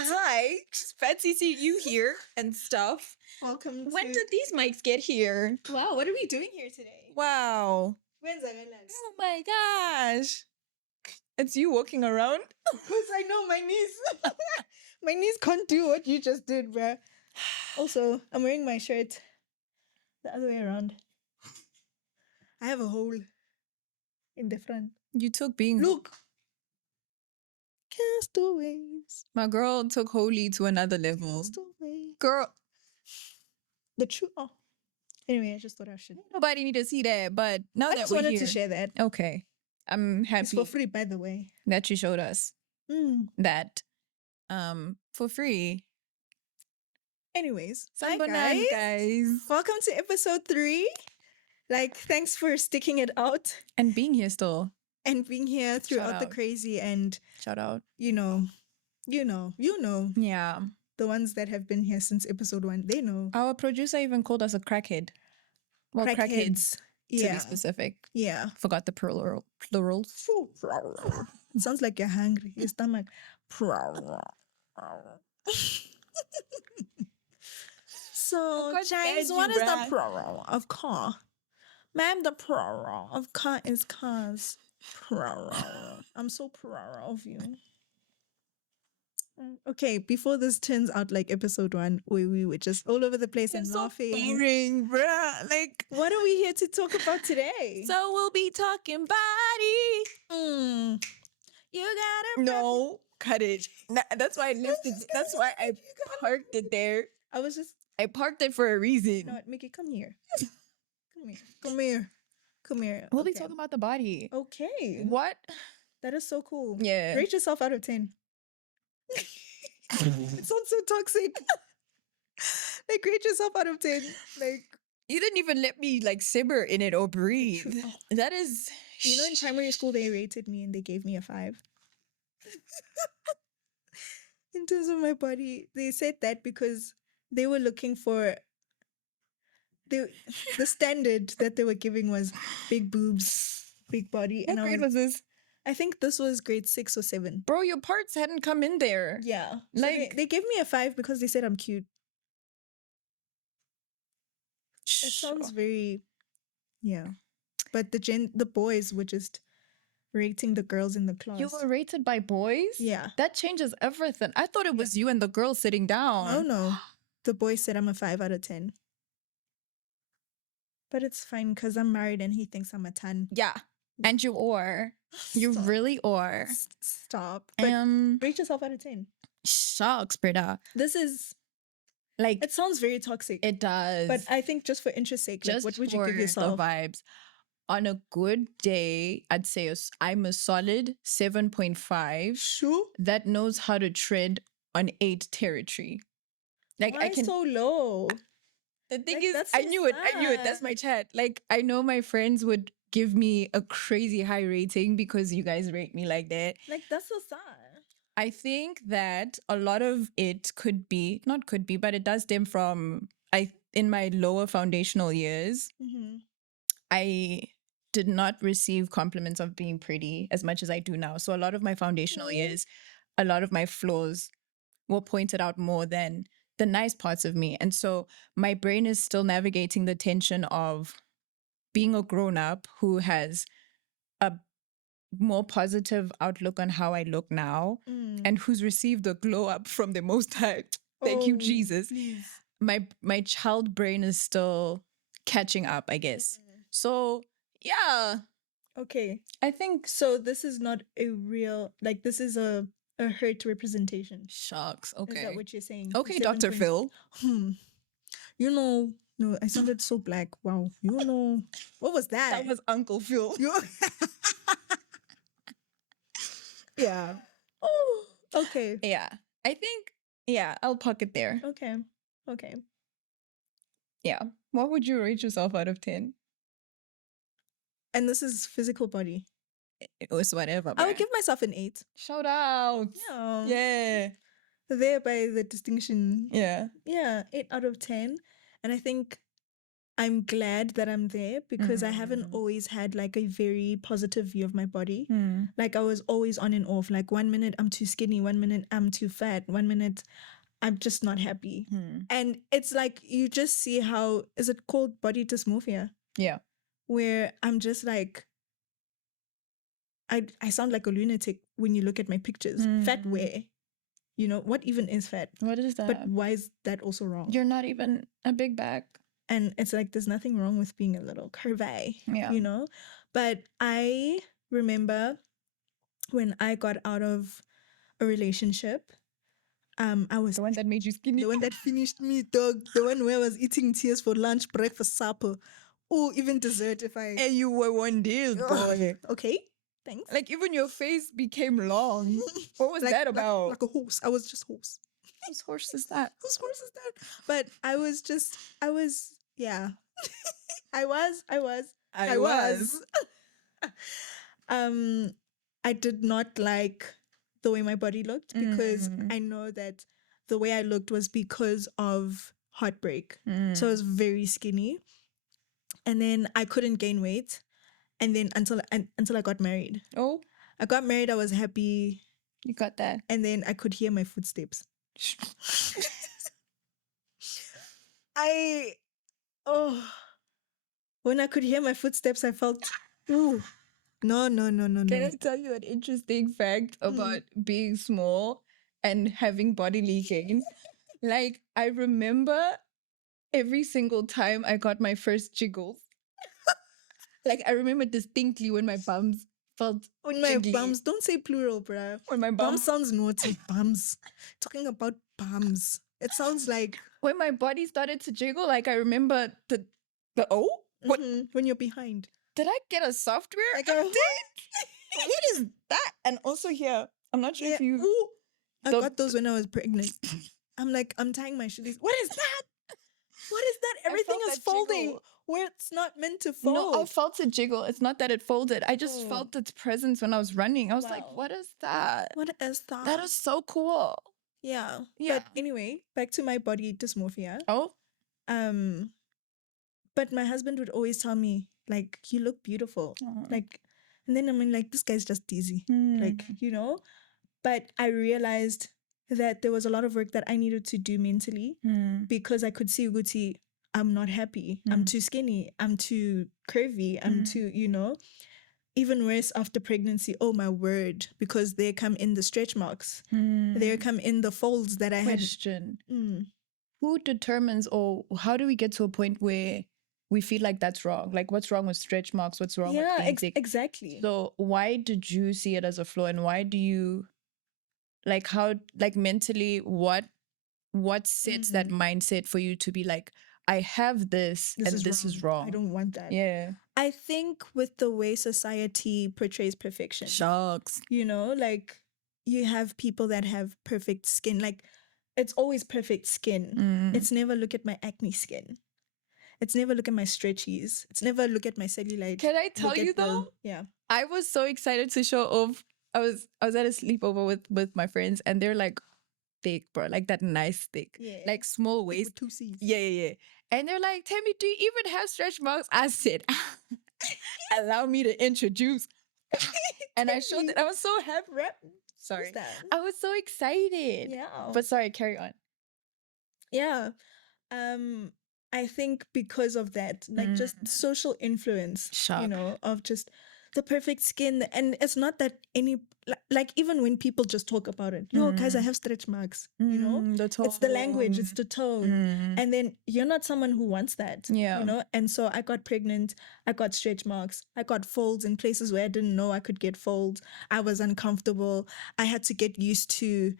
Hi. Just fancy seeing you here and stuff. Welcome When to... did these mics get here? Wow, what are we doing here today? Wow. When's Agalas? Oh my gosh. It's you walking around? Because I know my niece. My niece can't do what you just did, bruh. Also, I'm wearing my shirt the other way around. I have a hole in the front. You took being... Look. Castaways. My girl took holy to another level. Castaways. Girl, The truth. Oh. Anyway, I just thought I should. nobody need to see that, but now I that just we're wanted here... to share that. Okay. I'm It's happy for free, by the way. that you showed us that for free. Anyways, hi Sanbonan, guys. Welcome to episode 3. Thanks for sticking it out And being here still. and being here throughout the out. crazy and, Shout out. you know. Yeah. The ones that have been here since episode 1, they know. Our producer even called us a crackhead. Well, crackheads, to Yeah. be specific. Yeah. Forgot the plural. It sounds like you're hungry. Your stomach. So, God James, fed what you, is the bruh. plural of car? Ma'am, the plural of car is cars. Plural. I'm so plural of you. Okay, before this turns out like episode 1, where we were just all over the place and laughing. Boring, bruh. Like, What are we here to talk about today? so we'll be talking body. You gotta... No, cut it. That's why I left it. That's why I parked it there. I parked it for a reason. No, Mickey, come here. Come here. We'll be Okay. talking about the body. Okay. What? That is so cool. Yeah. Rate yourself out of 10. It sounds so toxic. Rate yourself out of 10. You didn't even let me simmer in it or breathe. True. That is... You know, in primary school, they rated me and they gave me a 5. In terms of my body, they said that because they were looking for... the standard that they were giving was big boobs, big body. What grade was this? I think this was grade 6 or 7. Bro, your parts hadn't come in there. Yeah. So they gave me a 5 because they said I'm cute. It sounds very... Yeah. But the boys were just rating the girls in the class. You were rated by boys? Yeah. That changes everything. I thought it was you and the girl sitting down. Oh, no. The boys said I'm a 5 out of 10. But it's fine because I'm married and he thinks I'm a 10. Yeah. And you are. You Stop. really are. Stop. But rate yourself out of 10. Shucks, Brita. This is... It sounds very toxic. It does. But I think just for interest's sake, just what would for you give yourself? the vibes. On a good day, I'd say I'm a solid 7.5. Sure. That knows how to tread on 8 territory. Why so low? The thing That's is, so I knew it. That's my chat. I know my friends would give me a crazy high rating because you guys rate me like that. That's so sad. I think that a lot of it but it does stem from, in my lower foundational years, I did not receive compliments of being pretty as much as I do now. So a lot of my foundational years, a lot of my flaws were pointed out more than the nice parts of me. And so my brain is still navigating the tension of being a grown-up who has a more positive outlook on how I look now and who's received the glow up from the Most High. Thank you, Jesus. Please. My child brain is still catching up, I guess. So, yeah. Okay. I think... So this is not a real... this is a hurt representation. Shucks. Okay. Is that what you're saying? Okay, Dr. Phil. You know... No, I sounded so black. Wow. You know... What was that? That was Uncle Phil. Yeah. Oh, okay. Yeah. I think, I'll park it there. Okay. Yeah. What would you rate yourself out of 10? And this is physical body. It was whatever. I would give myself an 8. Shout out. Yeah. Yeah. There by the distinction. Yeah. Yeah, 8 out of 10. And I think I'm glad that I'm there because I haven't always had like a very positive view of my body. Like I was always on and off. Like 1 minute I'm too skinny, 1 minute I'm too fat, 1 minute I'm just not happy. And it's like you just see how, is it called body dysmorphia? Yeah. Where I'm just like, I sound like a lunatic when you look at my pictures. Fat where? You know, what even is fat? What is that? But why is that also wrong? You're not even a big bag. And it's like, there's nothing wrong with being a little curvy, Yeah. you know? But I remember when I got out of a relationship, I was The one that made you skinny. the one that finished me, dog. The one where I was eating tears for lunch, breakfast, supper. Oh, even dessert if I... And you were one deal, boy. Okay, thanks. Like even your face became long. What was Like- that about? Like a horse. I was just horse. Whose horse is that? Whose horse is that? But I was, yeah. I was. I did not like the way my body looked because I know that the way I looked was because of heartbreak. So I was very skinny. And then I couldn't gain weight. And then until I got married. Oh, I got married, I was happy. you got that. And then I could hear my footsteps. When I could hear my footsteps, I felt, ooh, no. Can I tell you an interesting fact about being small and having bodily gains? Like, I remember every single time I got my first jiggles. Like, I remember distinctly when my bums felt When my jiggly. bums, don't say plural, bruh. When my Bum bums, sounds naughty. Bums. Talking about bums. It sounds like when my body started to jiggle, like I remember the what when you're behind. did I get a software Like update? What is that? And also here, I'm not sure if you. Ooh, I the- got those when I was pregnant. I'm like, I'm tying my shoelace. What is that? What is that? Everything felt is that folding jiggle. where it's not meant to fold. No, I felt it jiggle. It's not that it folded. I just felt its presence when I was running. I was like, Wow. what is that? What is that? That is so cool. Yeah. Yeah. But anyway, back to my body dysmorphia. Oh, But my husband would always tell me, like, you look beautiful. Aw. Like, and then I'm like, this guy's just dizzy. Like, you know? But I realized that there was a lot of work that I needed to do mentally because I could see Uguti, I'm not happy. I'm too skinny. I'm too curvy. I'm too, you know? Even worse after pregnancy, oh my word, because there come in the stretch marks. There come in the folds that I question. had. Who determines, or how do we get to a point where we feel like that's wrong? Like, what's wrong with stretch marks? What's wrong with being thick? Exactly. So why did you see it as a flaw, and why do you, like, how, like, mentally, what sets that mindset for you to be like, I have this and this is wrong? I don't want that. Yeah. I think with the way society portrays perfection. Shucks. You know, like you have people that have perfect skin. Like it's always perfect skin. It's never look at my acne skin. It's never look at my stretchies. It's never look at my cellulite. Can I tell you though? Yeah. I was so excited to show off. I was at a sleepover with my friends, and they're like thick, bro, like that nice thick, like small waist. With 2 C's. Yeah. And they're like, Tammy, do you even have stretch marks? I said, allow me to introduce. And I showed it. I was so happy. Sorry. I was so excited. Yeah. But sorry, carry on. Yeah. I think because of that, like just social influence, you know, of just the perfect skin. And it's not that like even when people just talk about it, yo, guys, I have stretch marks, you know, it's the language, it's the tone. And then you're not someone who wants that, you know? And so I got pregnant, I got stretch marks, I got folds in places where I didn't know I could get folds. I was uncomfortable. I had to get used to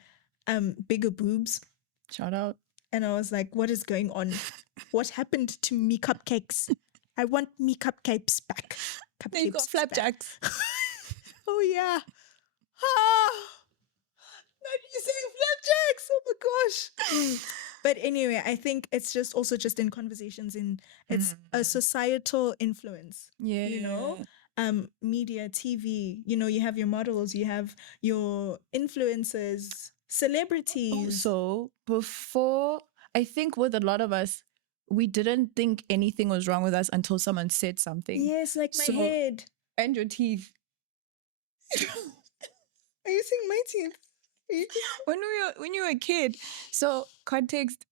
bigger boobs. Shout out. And I was like, what is going on? What happened to me cupcakes? I want me cupcakes back. Then you got flapjacks. Oh, yeah. Not you saying flapjacks. Oh, my gosh. But anyway, I think it's just also just in conversations. It's a societal influence. Yeah. You know? Media, TV, you know, you have your models, you have your influencers, celebrities. Also, before, I think with a lot of us, we didn't think anything was wrong with us until someone said something. Yes, like my head. And your teeth. Are you seeing my teeth? When you were a kid. So context,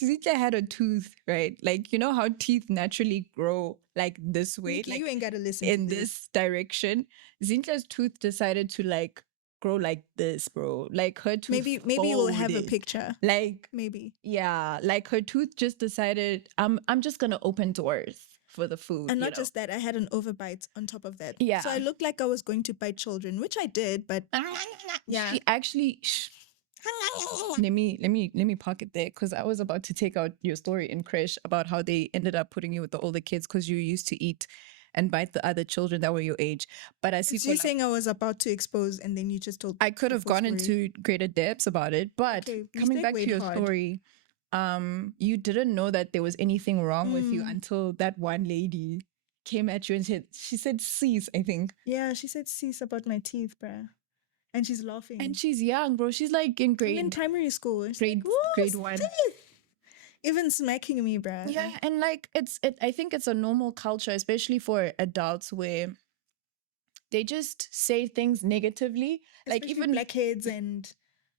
Tizitya had a tooth, right? Like, you know how teeth naturally grow like this way? Nikki, like you ain't gotta listen in to this direction. Zinja's tooth decided to like grow like this, bro. Like her tooth Maybe we'll have a folded. picture. Like Maybe. yeah, like her tooth just decided I'm just gonna open doors for the food. And not just that, I had an overbite on top of that. Yeah. So I looked like I was going to bite children, which I did, but yeah. She actually let me park it there because I was about to take out your story in Kresh about how they ended up putting you with the older kids because you used to eat and bite the other children that were your age. But I see you saying I was about to expose and then you just told I could the have full gone story. into greater depths about it. But Okay, you coming back to segued your hard. story, you didn't know that there was anything wrong with you until that one lady came at you and she said cease, I think. Yeah, she said cease about my teeth, bruh. And she's laughing. And she's young, bro. She's like in I'm in primary school. She's grade like, grade 1. Even smacking me, bruh. Yeah, and like I think it's a normal culture, especially for adults, where they just say things negatively. Especially like even blackheads and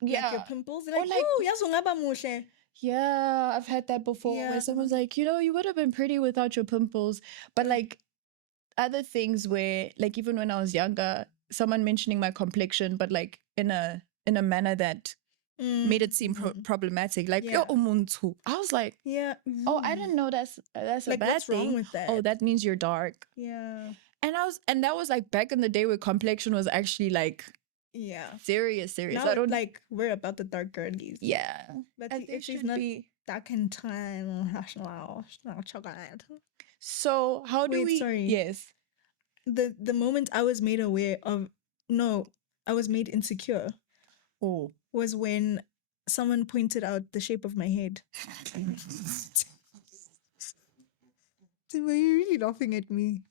like your pimples. They're like, like, oh, yazungaba muhle. yeah, I've had that before Yeah. where someone's like, you would have been pretty without your pimples. But like other things where like even when I was younger, someone mentioning my complexion, but like in a manner that made it seem problematic. Like, Yeah. I was like, Yeah. oh, I didn't know that's a Like, bad what's thing. wrong with that? Oh, that means you're dark. Yeah. And that was like back in the day where complexion was actually like Yeah. serious. Now I don't like we're about the dark girlies. Yeah. But And if she's not dark in time, chocolate. So how do we sorry. Yes. The moment I was made aware of I was made insecure. Oh. Was when someone pointed out the shape of my head. Were you really laughing at me?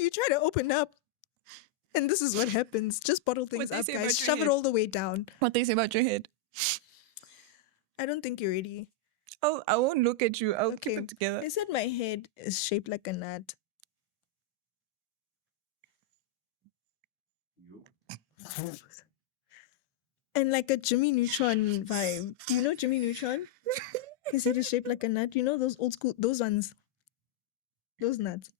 You try to open up. And this is what happens. Just bottle things up, guys. Shove it all the way down. What they say about your head? I don't think you're ready. Oh, I won't look at you. I'll keep it together. They said my head is shaped like a nut. And like a Jimmy Neutron vibe. You know Jimmy Neutron? His head is shaped like a nut. You know those old school, those ones. Those nuts.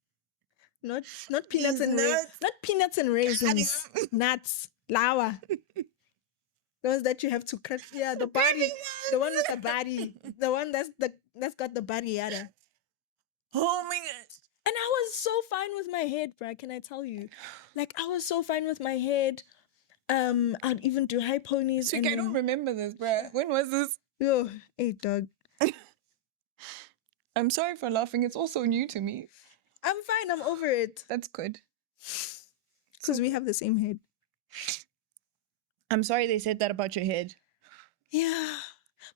Not peanuts and raisins. Not peanuts and raisins. Nuts. Lava. Those that you have to cut. Yeah, the body. The one with the body. The one that's got the body yada. Oh my god. And I was so fine with my head, bruh. Can I tell you? Like I was so fine with my head. I'd even do high ponies. I don't remember this, bruh. When was this? Yo, hey dog. I'm sorry for laughing. It's also new to me. I'm fine. I'm over it. That's good. Because we have the same head. I'm sorry they said that about your head. Yeah.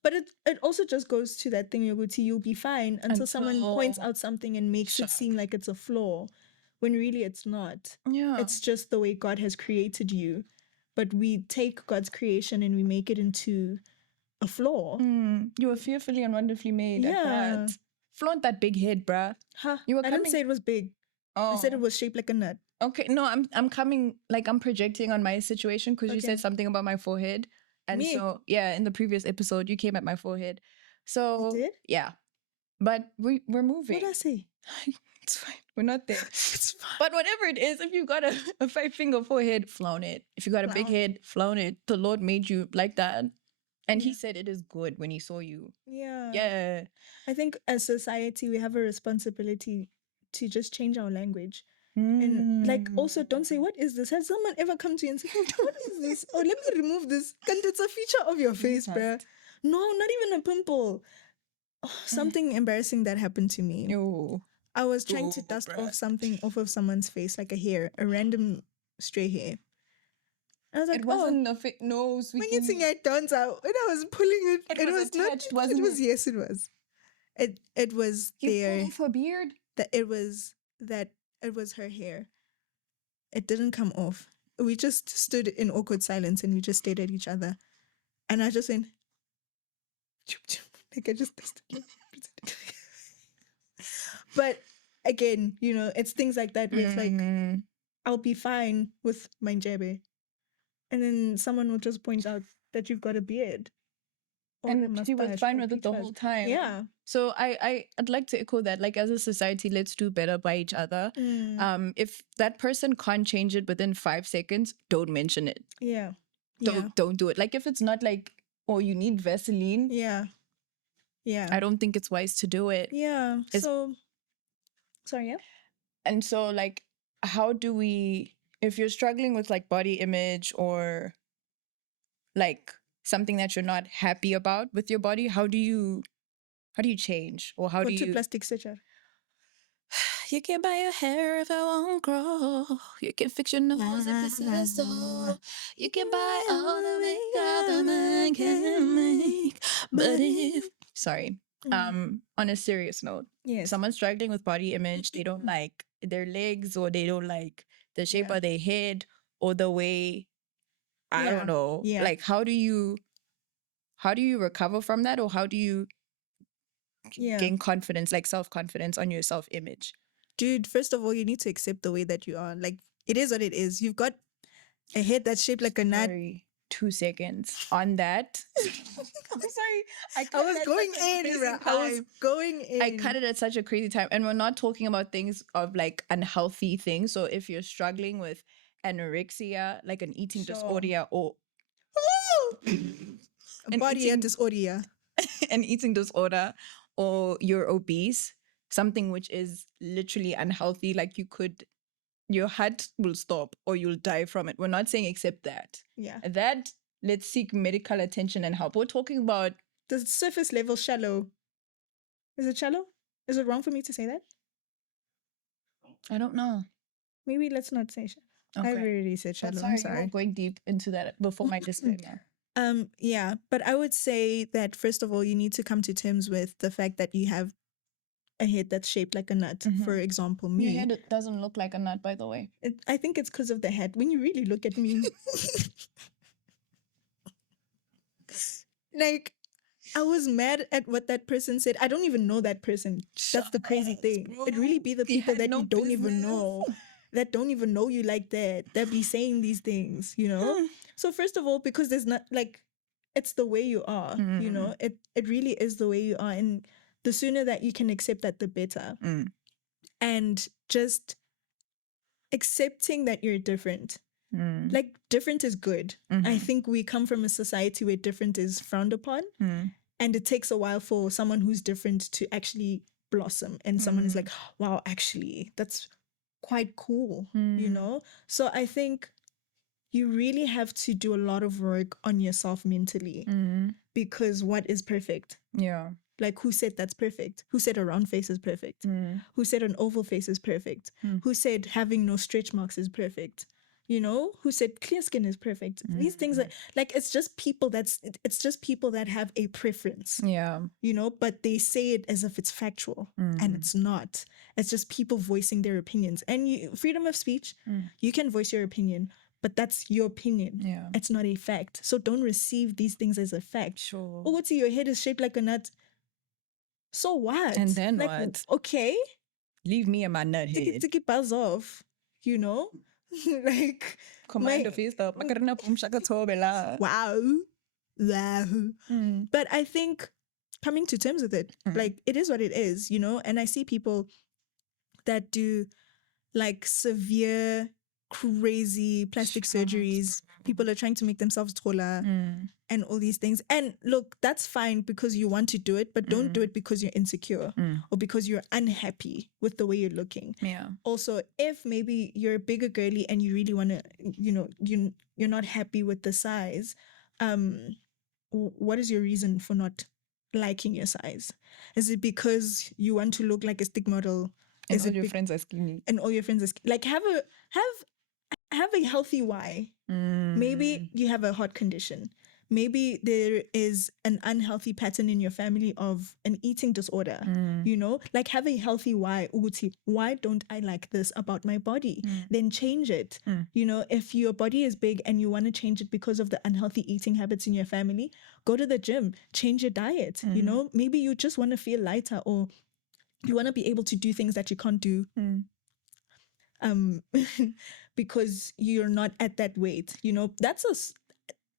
But it also just goes to that thing, Yoguti, you'll be fine until someone points out something and makes it seem like it's a flaw, when really it's not. Yeah. It's just the way God has created you. But we take God's creation and we make it into a flaw. You were fearfully and wonderfully made. Yeah. Flaunt that big head, bruh. Huh. I didn't say it was big. I said it was shaped like a nut. Okay, no, I'm coming, like I'm projecting on my situation because you said something about my forehead. And Me? so, yeah, in the previous episode, you came at my forehead. So, I did? Yeah. But we're moving. What did I say? It's fine. We're not there. It's fine. But whatever it is, if you got a 5-finger forehead, flown it. If you got a big head, flown it. The Lord made you like that. And he said it is good when he saw you. Yeah. Yeah. I think as society, we have a responsibility to just change our language. And like also don't say, what is this? Has someone ever come to you and said, what is this? Oh, let me remove this. And it's a feature of your face, bruh. No, not even a pimple. Oh, something embarrassing that happened to me. Yo. I was trying to dust off something off of someone's face, like a hair, a random stray hair. I was like, it wasn't a fake nose. when you think I turns out when I was pulling it, It was attached, wasn't it was it? yes, it was. It was You there. pulled off her beard. That it was her hair. It didn't come off. We just stood in awkward silence and we just stared at each other. And I just went, like I just but again, you know, it's things like that where it's like, I'll be fine with my njebe. And then someone will just point out that you've got a beard. And she was fine with it the whole time. Yeah. So I'd like to echo that. Like, as a society, let's do better by each other. If that person can't change it within 5 seconds, don't mention it. Yeah. Don't do it. Like, if it's not like, oh, you need Vaseline. Yeah. I don't think it's wise to do it. Yeah. Sorry, yeah. And so, like, how do we, if you're struggling with like body image or like something that you're not happy about with your body, how do you change? Or how do you plastic surgery? You can buy your hair if it won't grow. You can fix your nose if it says so. You can buy all the makeup a man can make. But if on a serious note, someone's struggling with body image, they don't like their legs or they don't like the shape of their head or the way, I don't know. Yeah. Like, how do you recover from that, or how do you gain confidence, like self-confidence on your self-image? Dude, first of all, you need to accept the way that you are. Like, it is what it is. You've got a head that's shaped like a nut. 2 seconds on that. I'm sorry. I was going in. I cut it at such a crazy time. And we're not talking about things of like unhealthy things. So if you're struggling with anorexia, like an eating disorder, or a body disorder, an eating disorder, or you're obese, something which is literally unhealthy, like your heart will stop or you'll die from it. We're not saying accept that. Yeah. That, let's seek medical attention and help. We're talking about the surface level shallow. Is it shallow? Is it wrong for me to say that? I don't know. Maybe let's not say shallow. Okay. I've already said shallow. I'm sorry. You were going deep into that before my disclaimer. Yeah, but I would say that first of all, you need to come to terms with the fact that you have a head that's shaped like a nut. For example, me. Your head doesn't look like a nut, by the way. I think it's because of the head. When you really look at me, like, I was mad at what that person said. I don't even know that person. That's the crazy thing. Bro. It really be the people that you don't even know, that don't even know you like that be saying these things, you know? So first of all, because there's not, like, it's the way you are, you know? It really is the way you are. And the sooner that you can accept that, the better. And just accepting that you're different. Like, different is good. I think we come from a society where different is frowned upon. And it takes a while for someone who's different to actually blossom. And someone is like, wow, actually, that's quite cool, you know? So I think you really have to do a lot of work on yourself mentally. Because what is perfect? Yeah. Like, who said that's perfect? Who said a round face is perfect? Who said an oval face is perfect? Who said having no stretch marks is perfect? You know, who said clear skin is perfect? These things are like, it's just people that have a preference. Yeah. You know, but they say it as if it's factual and it's not. It's just people voicing their opinions. And freedom of speech, you can voice your opinion, but that's your opinion. Yeah. It's not a fact. So don't receive these things as a fact. Sure. Oh, your head is shaped like a nut. So what? And then like, what? Okay. Leave me and my nut head. Take it buzz off, you know? Like, Command of his stuff. Wow. But I think coming to terms with it, like, it is what it is, you know? And I see people that do like severe, crazy plastic surgeries. People are trying to make themselves taller and all these things. And look, that's fine because you want to do it, but don't do it because you're insecure or because you're unhappy with the way you're looking. Yeah. Also, if maybe you're a bigger girly and you really want to, you know, you're not happy with the size, what is your reason for not liking your size? Is it because you want to look like a stick model? And all your friends are skinny. And all your friends are skinny. Like, have a healthy why. Maybe you have a heart condition. Maybe there is an unhealthy pattern in your family of an eating disorder. You know, like have a healthy why. Uguti, why don't I like this about my body? Then change it. You know, if your body is big and you want to change it because of the unhealthy eating habits in your family, go to the gym, change your diet. You know, maybe you just want to feel lighter, or you want to be able to do things that you can't do because you're not at that weight. You know, that's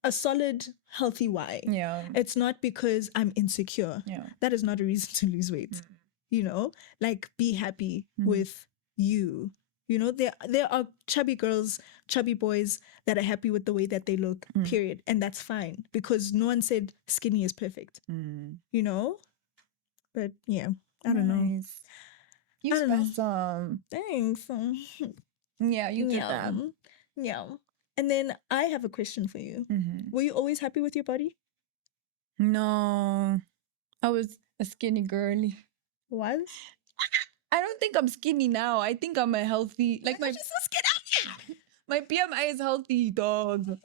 a solid, healthy why. Yeah. It's not because I'm insecure. Yeah. That is not a reason to lose weight. You know, like be happy with you. You know, there are chubby girls, chubby boys that are happy with the way that they look, period. And that's fine because no one said skinny is perfect. You know? But yeah, I don't know. You I don't know. spent some. Thanks. Yeah, you did that. Yeah. And then I have a question for you. Were you always happy with your body? No, I was a skinny girly. What? I don't think I'm skinny now. I think I'm a healthy. Like my my BMI is healthy, dog.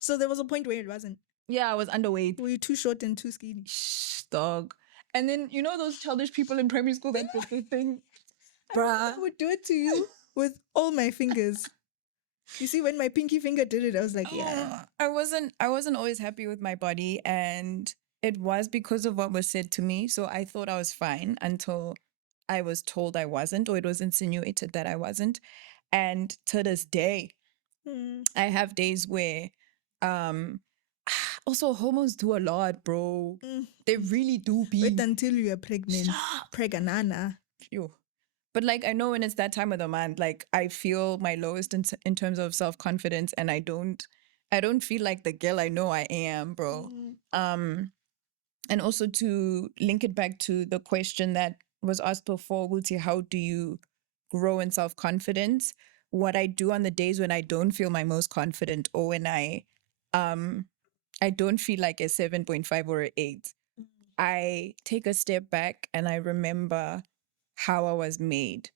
So there was a point where it wasn't. Yeah, I was underweight. Were you too short and too skinny? Shh, dog. And then you know those childish people in primary school that did this thing, bruh. I would do it to you with all my fingers. You see, when my pinky finger did it, I was like, yeah. I wasn't always happy with my body, and it was because of what was said to me. So I thought I was fine until I was told I wasn't, or it was insinuated that I wasn't. And to this day, I have days where also hormones do a lot, bro. They really do be. Wait until you are pregnant. Pregnana. Phew. But like I know when it's that time of the month, like I feel my lowest in terms of self-confidence, and I don't feel like the girl I know I am, bro. And also to link it back to the question that was asked before, Guti, how do you grow in self-confidence? What I do on the days when I don't feel my most confident, or when I don't feel like a 7.5 or an 8, I take a step back and I remember how I was made.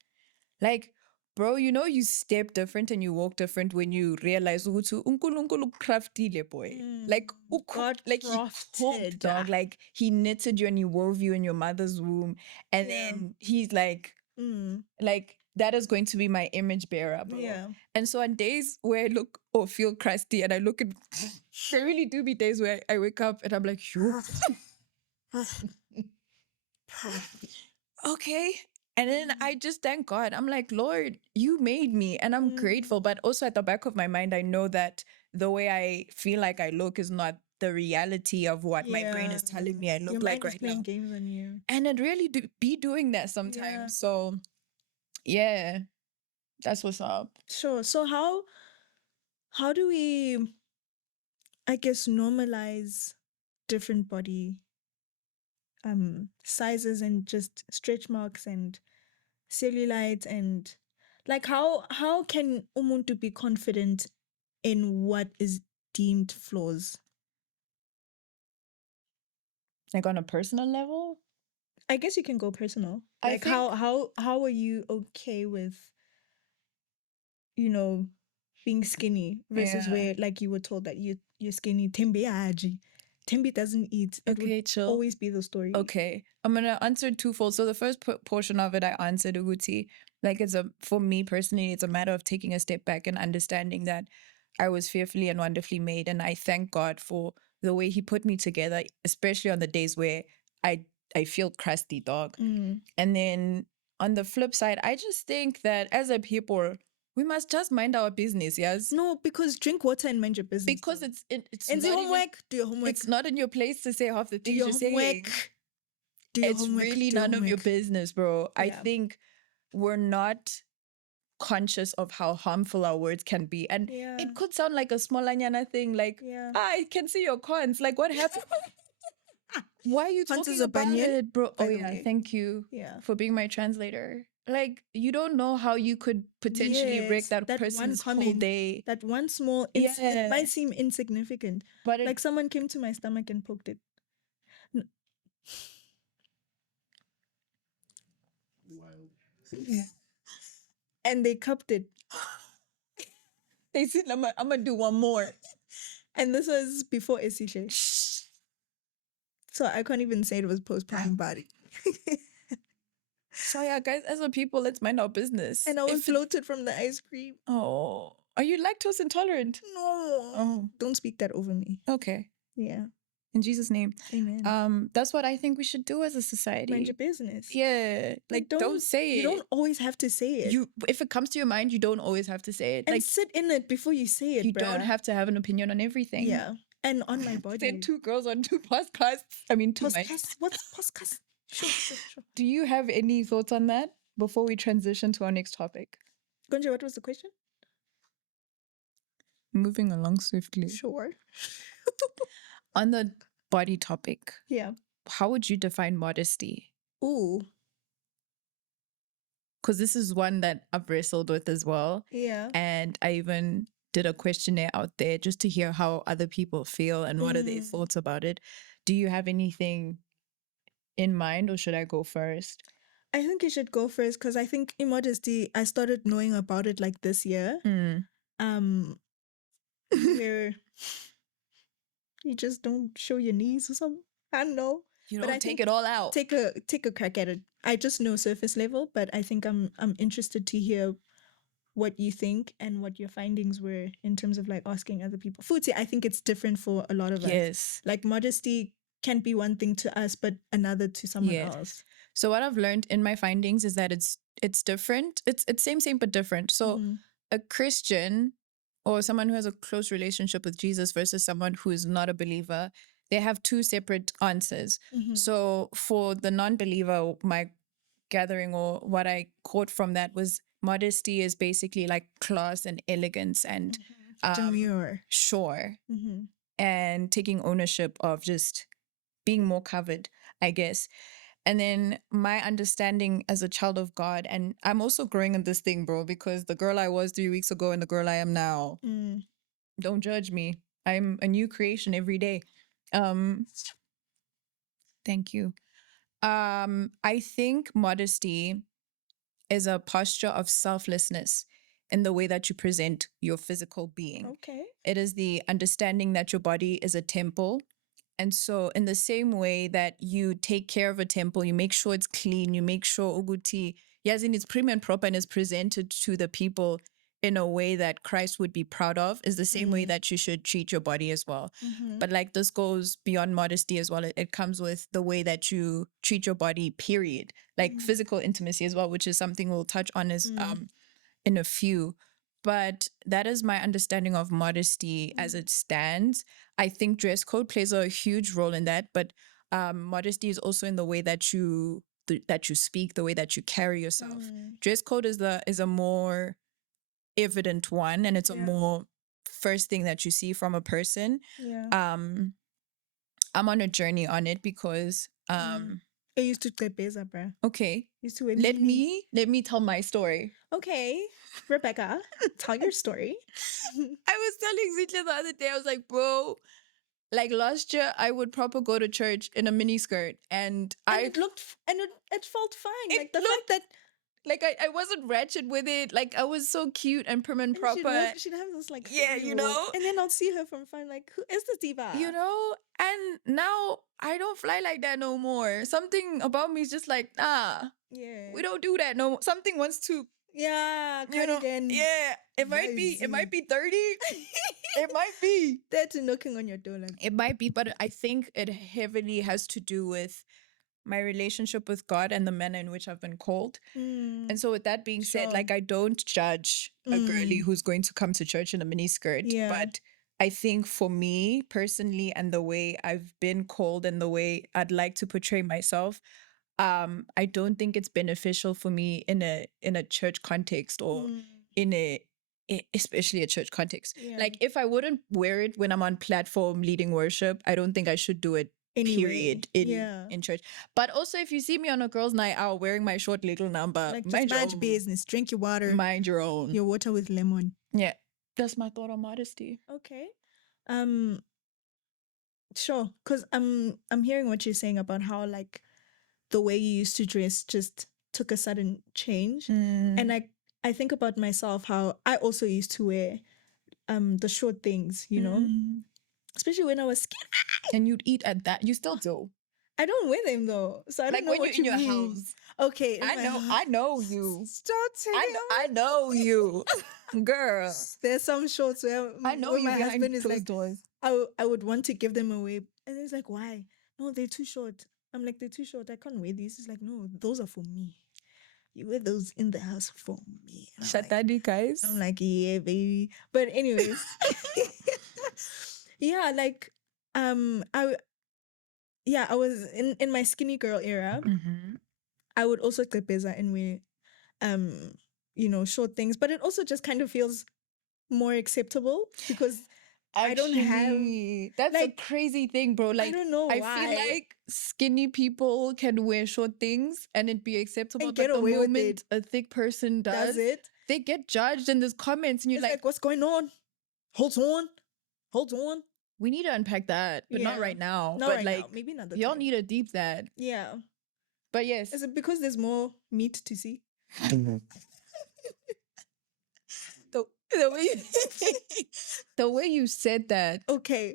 Like, bro, you know, you step different and you walk different when you realize ukuthi uNkulunkulu craftile, boy. Like, God like he cooked, dog. Like he knitted you and he wove you in your mother's womb, and then he's like that is going to be my image bearer, bro. Yeah. And so on days where I look or feel crusty and I look at, there really do be days where I wake up and I'm like, okay. And then I just thank God. I'm like, Lord, you made me, and I'm grateful. But also at the back of my mind, I know that the way I feel like I look is not the reality of what my brain is telling me I look like right now. Games on you. And it really be doing that sometimes. Yeah. So yeah, that's what's up. Sure. So how do we, I guess, normalize different body sizes and just stretch marks and cellulite, and like how can umuntu be confident in what is deemed flaws? Like on a personal level? I guess you can go personal. I Like think- how are you okay with, you know, being skinny versus where like you were told that you're skinny. Tembe aji. Tembe doesn't eat. It Okay, would chill. always be the story. Okay, I'm gonna answer twofold. So the first portion of it, I answered Uguti. Like for me personally, it's a matter of taking a step back and understanding that I was fearfully and wonderfully made, and I thank God for the way He put me together, especially on the days where I feel crusty, dog. And then on the flip side, I just think that as a people, we must just mind our business, yes? No, because drink water and mind your business. Because it's and not do homework. Do your homework. It's not in your place to say half the Do things your you're saying. homework. Do your It's homework. really Do your none of your homework. business, bro. I Yeah. think we're not conscious of how harmful our words can be. And it could sound like a small anyana thing, like, I can see your cons. Like, what happened? Why are you Cons talking is a about banyan, it, bro? by Oh, the yeah. way. Thank you for being my translator. Like, you don't know how you could potentially wreck that person's whole day. That one small, it might seem insignificant, but like someone came to my stomach and poked it. Wild. And they cupped it. They said, I'm gonna do one more. And this was before SCJ. So I can't even say it was postpartum body. So yeah, guys, as a people, let's mind our business. And I was floated from the ice cream. Oh, are you lactose intolerant? No. Oh, don't speak that over me. Okay. Yeah. In Jesus' name. Amen. That's what I think we should do as a society. Mind your business. Yeah. Like don't say it. You don't always have to say it. If it comes to your mind, you don't always have to say it. And like sit in it before you say it. You don't have to have an opinion on everything. Yeah. And on my body. Said 2 girls on 2 podcasts. I mean, 2 podcasts. What's podcast? Sure. Do you have any thoughts on that before we transition to our next topic? Gonja, what was the question? Moving along swiftly. Sure. On the body topic. Yeah. How would you define modesty? Ooh. Because this is one that I've wrestled with as well. Yeah. And I even did a questionnaire out there just to hear how other people feel and what are their thoughts about it. Do you have anything in mind, or should I go first? I think you should go first, because I think in modesty, I started knowing about it like this year. Where you just don't show your knees or something. I don't know. You don't take it all out. Take a crack at it. I just know surface level, but I think I'm interested to hear what you think and what your findings were in terms of like asking other people. Futhi, I think it's different for a lot of us. Yes. Like modesty can be one thing to us, but another to someone else. So what I've learned in my findings is that it's different. It's same but different. So a Christian or someone who has a close relationship with Jesus versus someone who is not a believer, they have 2 separate answers. So for the non-believer, my gathering or what I caught from that was modesty is basically like class and elegance and demure. Sure. And taking ownership of just being more covered, I guess. And then my understanding as a child of God, and I'm also growing in this thing, bro, because the girl I was 3 weeks ago and the girl I am now, don't judge me. I'm a new creation every day. Thank you. I think modesty is a posture of selflessness in the way that you present your physical being. Okay. It is the understanding that your body is a temple. And so in the same way that you take care of a temple, you make sure it's clean, you make sure uguti, yes, in its prim and proper and is presented to the people in a way that Christ would be proud of, is the same way that you should treat your body as well. But like this goes beyond modesty as well. It comes with the way that you treat your body, period. Like physical intimacy as well, which is something we'll touch on as in a few. But that is my understanding of modesty as it stands. I think dress code plays a huge role in that, but modesty is also in the way that you speak, the way that you carry yourself. Dress code is a more evident one, and it's a more first thing that you see from a person. I'm on a journey on it because I used to get beza, bruh. Okay. Used to let me tell my story. Okay, Rebecca, tell your story. I was telling Zitla the other day, I was like, bro, like last year I would proper go to church in a mini skirt, and it felt fine. Like the fact that like I wasn't ratchet with it. Like I was so cute and prim and proper. She'd have this like you know. And then I'll see her from fun, like, who is this diva? You know, and now I don't fly like that no more. Something about me is just like, we don't do that no more. Something wants to cardigan. It might be 30. It might be. That's knocking on your door. Like. It might be, but I think it heavily has to do with my relationship with God and the manner in which I've been called. And so with that being said, like I don't judge a girly who's going to come to church in a mini skirt. But I think for me personally, and the way I've been called and the way I'd like to portray myself, I don't think it's beneficial for me in a church context or especially a church context. Like if I wouldn't wear it when I'm on platform leading worship, I don't think I should do it. Anyway, period in church. But also if you see me on a girls' night out wearing my short little number, like mind your business, drink your water, mind your own, your water with lemon. That's my thought on modesty. Okay. Sure, because I'm hearing what you're saying about how like the way you used to dress just took a sudden change. And I think about myself, how I also used to wear the short things, you know, especially when I was skinny. And you'd eat at that. You still do. I don't wear them though, so I don't Like know when what you're in you your mean. house. Okay, in I my know. house. I know you. Stop saying I know you, girl. There's some shorts where I know when you my behind husband is closed like, doors. I would want to give them away, and he's like, why? No, they're too short. I'm like, they're too short. I can't wear these. He's like, no, those are for me. You wear those in the house for me. And Shatadi, guys. I'm like, yeah, baby. But anyways, yeah, like, I was in my skinny girl era. I would also clip and wear, you know, short things, but it also just kind of feels more acceptable because I don't have. That's like, a crazy thing, bro. Like, I don't know I why. feel like skinny people can wear short things and it'd be acceptable. And But get the away with moment it. a thick person does it? they get judged and there's comments and you're It's like, what's going on? Hold on. we need to unpack that, but not Yeah. right now. Not but right like, now. Maybe another y'all time. need to deep that. Yeah. But yes, Is it because there's more meat to see? the way you, the way you said that, Okay.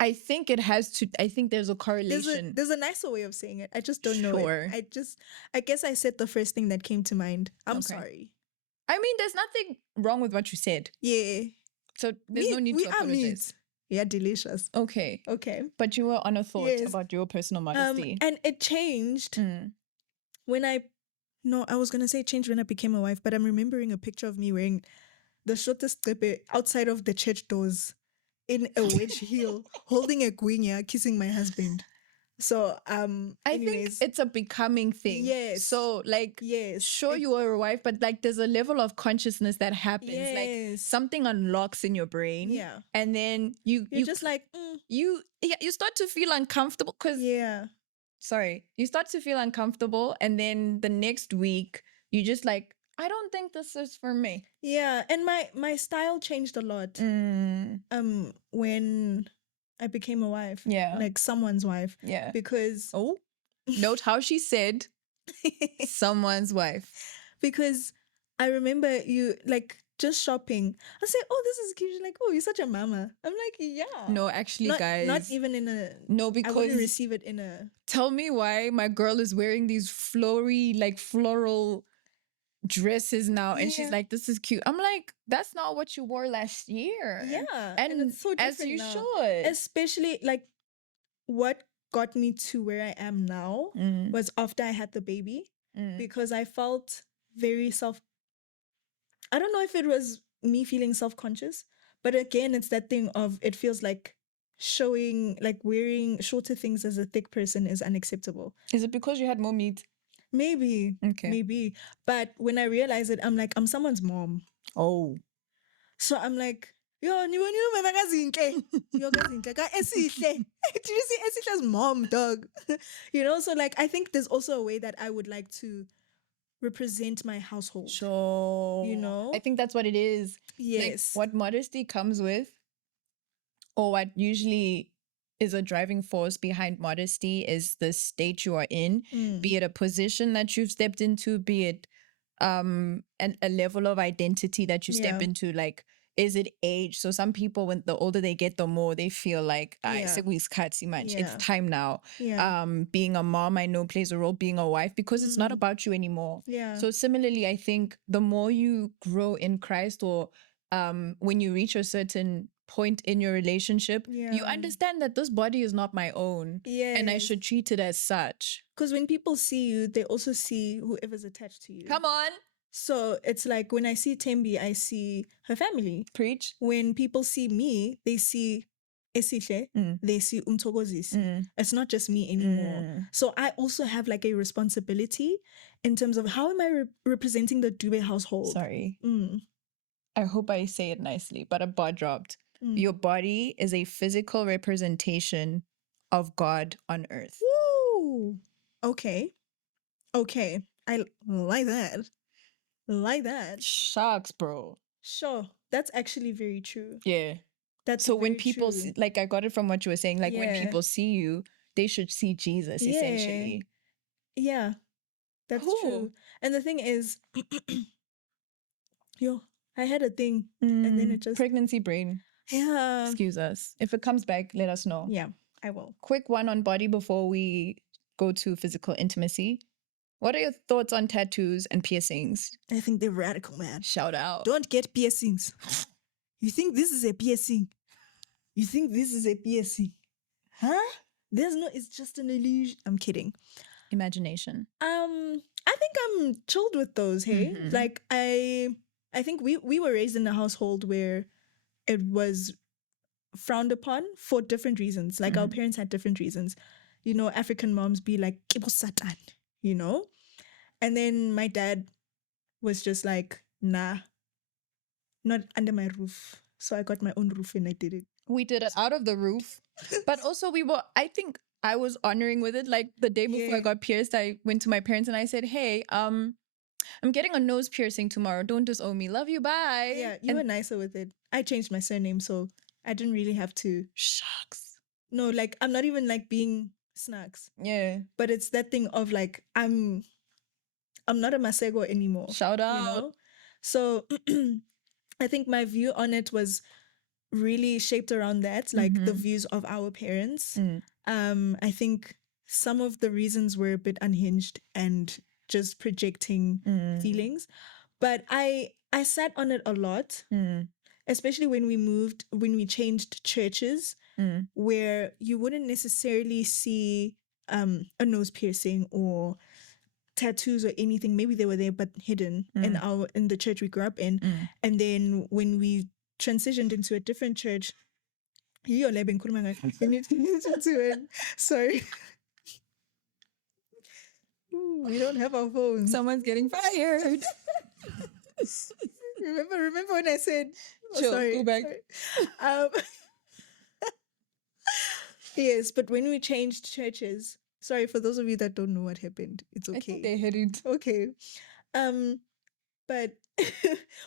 I think it has to. I think there's a correlation. There's a nicer way of saying it. I just don't know Sure. it. I guess I said the first thing that came to mind. I'm Okay. sorry. I mean, there's nothing wrong with what you said. Yeah. So there's no need to apologize. Meat. Yeah, delicious. Okay. Okay. But you were on a thought Yes. about your personal modesty. And it changed when I was gonna say it changed when I became a wife, but I'm remembering a picture of me wearing the shortest strepe outside of the church doors in a wedge heel, holding a guinya, kissing my husband. So I think it's a becoming thing. Yes. So like, yes, sure you are a wife, but like there's a level of consciousness that happens. Like Yes. something unlocks in your brain. Yeah. And then you just like you start to feel uncomfortable because yeah. you start to feel uncomfortable, and then the next week you just like, I don't think this is for me. Yeah, and my style changed a lot. When I became a wife. Yeah. Like someone's wife. Yeah. Because Oh, note how she said someone's wife. Because I remember you like just shopping. I say, oh, this is cute. She's like, oh, you're such a mama. I'm like, yeah. No, actually, not, guys. Not even in a. No, I because wouldn't receive it in a. Tell me why my girl is wearing these floral dresses now, and she's like, this is cute. I'm like, that's not what you wore last year. Yeah, and it's so different as you now. should. Especially like what got me to where I am now was after I had the baby, because I felt very I don't know if it was me feeling self-conscious, but again, it's that thing of it feels like showing, like wearing shorter things as a thick person is unacceptable. Is it because you had more meat? Maybe. Okay. Maybe. But when I realize it, I'm like, I'm someone's mom. Oh. So I'm like, yo, my magazine, your magazine, did you see Esitle's mom, dog? You know, so like I think there's also a way that I would like to represent my household. Sure. You know? I think that's what it is. Yes. Like, what modesty comes with, or what usually is a driving force behind modesty, is the state you are in, be it a position that you've stepped into, be it a level of identity that you step into. Like, is it age? So some people, when the older they get, the more they feel like it's time now. Being a mom, I know, plays a role. Being a wife, because it's not about you anymore. So similarly, I think the more you grow in Christ, or when you reach a certain point in your relationship, you understand that this body is not my own, and I should treat it as such. Because when people see you, they also see whoever's attached to you. Come on. So it's like when I see Tembi, I see her family. Preach. When people see me, they see Esihle, they see Umtogozisi. It's not just me anymore. So I also have like a responsibility in terms of how am I representing the Dube household. Sorry. I hope I say it nicely, but a bar dropped. Your body is a physical representation of God on earth. Woo! Okay. I like that. Like that. Shucks, bro. Sure. That's actually very true. Yeah. That's so when people see, like, I got it from what you were saying, like when people see you, they should see Jesus, essentially. Yeah. That's true. And the thing is, yo, I had a thing, and then it just pregnancy brain. yeah. Excuse us. If it comes back, let us know. Yeah, I will. Quick one on body before we go to physical intimacy. What are your thoughts on tattoos and piercings? I think they're radical, man. Shout out. Don't get piercings. You think this is a piercing? You think this is a piercing? Huh? There's no, it's just an illusion. I'm kidding. Imagination. I think I'm chilled with those, hey? Like I think we were raised in a household where it was frowned upon for different reasons. Like our parents had different reasons. You know, African moms be like, "Kibo Satan," you know? And then my dad was just like, nah, not under my roof. So I got my own roof and I did it. We did it out of the roof. But also I think I was honoring with it. Like the day before I got pierced, I went to my parents and I said, hey, I'm getting a nose piercing tomorrow. Don't disown me. Love you. Bye. Yeah, you were nicer with it. I changed my surname, so I didn't really have to. Shucks. No, like I'm not even like being snacks. Yeah. But it's that thing of like I'm not a Masego anymore. Shout out. You know? So I think my view on it was really shaped around that, like the views of our parents. I think some of the reasons were a bit unhinged and just projecting feelings. But I sat on it a lot, especially when we changed churches, where you wouldn't necessarily see a nose piercing or tattoos or anything. Maybe they were there but hidden in the church we grew up in. And then when we transitioned into a different church, sorry. We don't have our phones. Someone's getting fired. Remember when I said, Chill, sorry, go back. Sorry. Yes, but when we changed churches, sorry for those of you that don't know what happened, it's okay. I think they hid it. Okay. But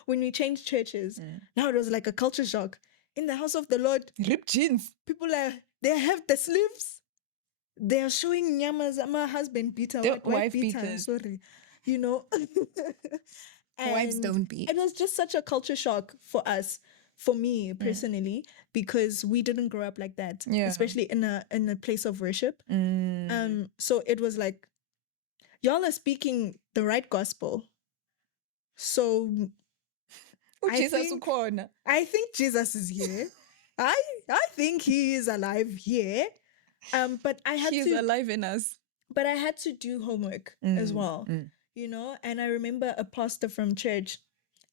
when we changed churches, now it was like a culture shock. In the house of the Lord, Ripped jeans. people they have the sleeves. They are showing nyamas. My husband beater, Wife beater. beaters. Sorry, you know. Wives don't beat. It was just such a culture shock for us, for me personally, because we didn't grow up like that, especially in a place of worship. So it was like, y'all are speaking the right gospel. So I think Jesus is here. I think he is alive here. But He's alive in us. But I had to do homework as well. You know, and I remember a pastor from church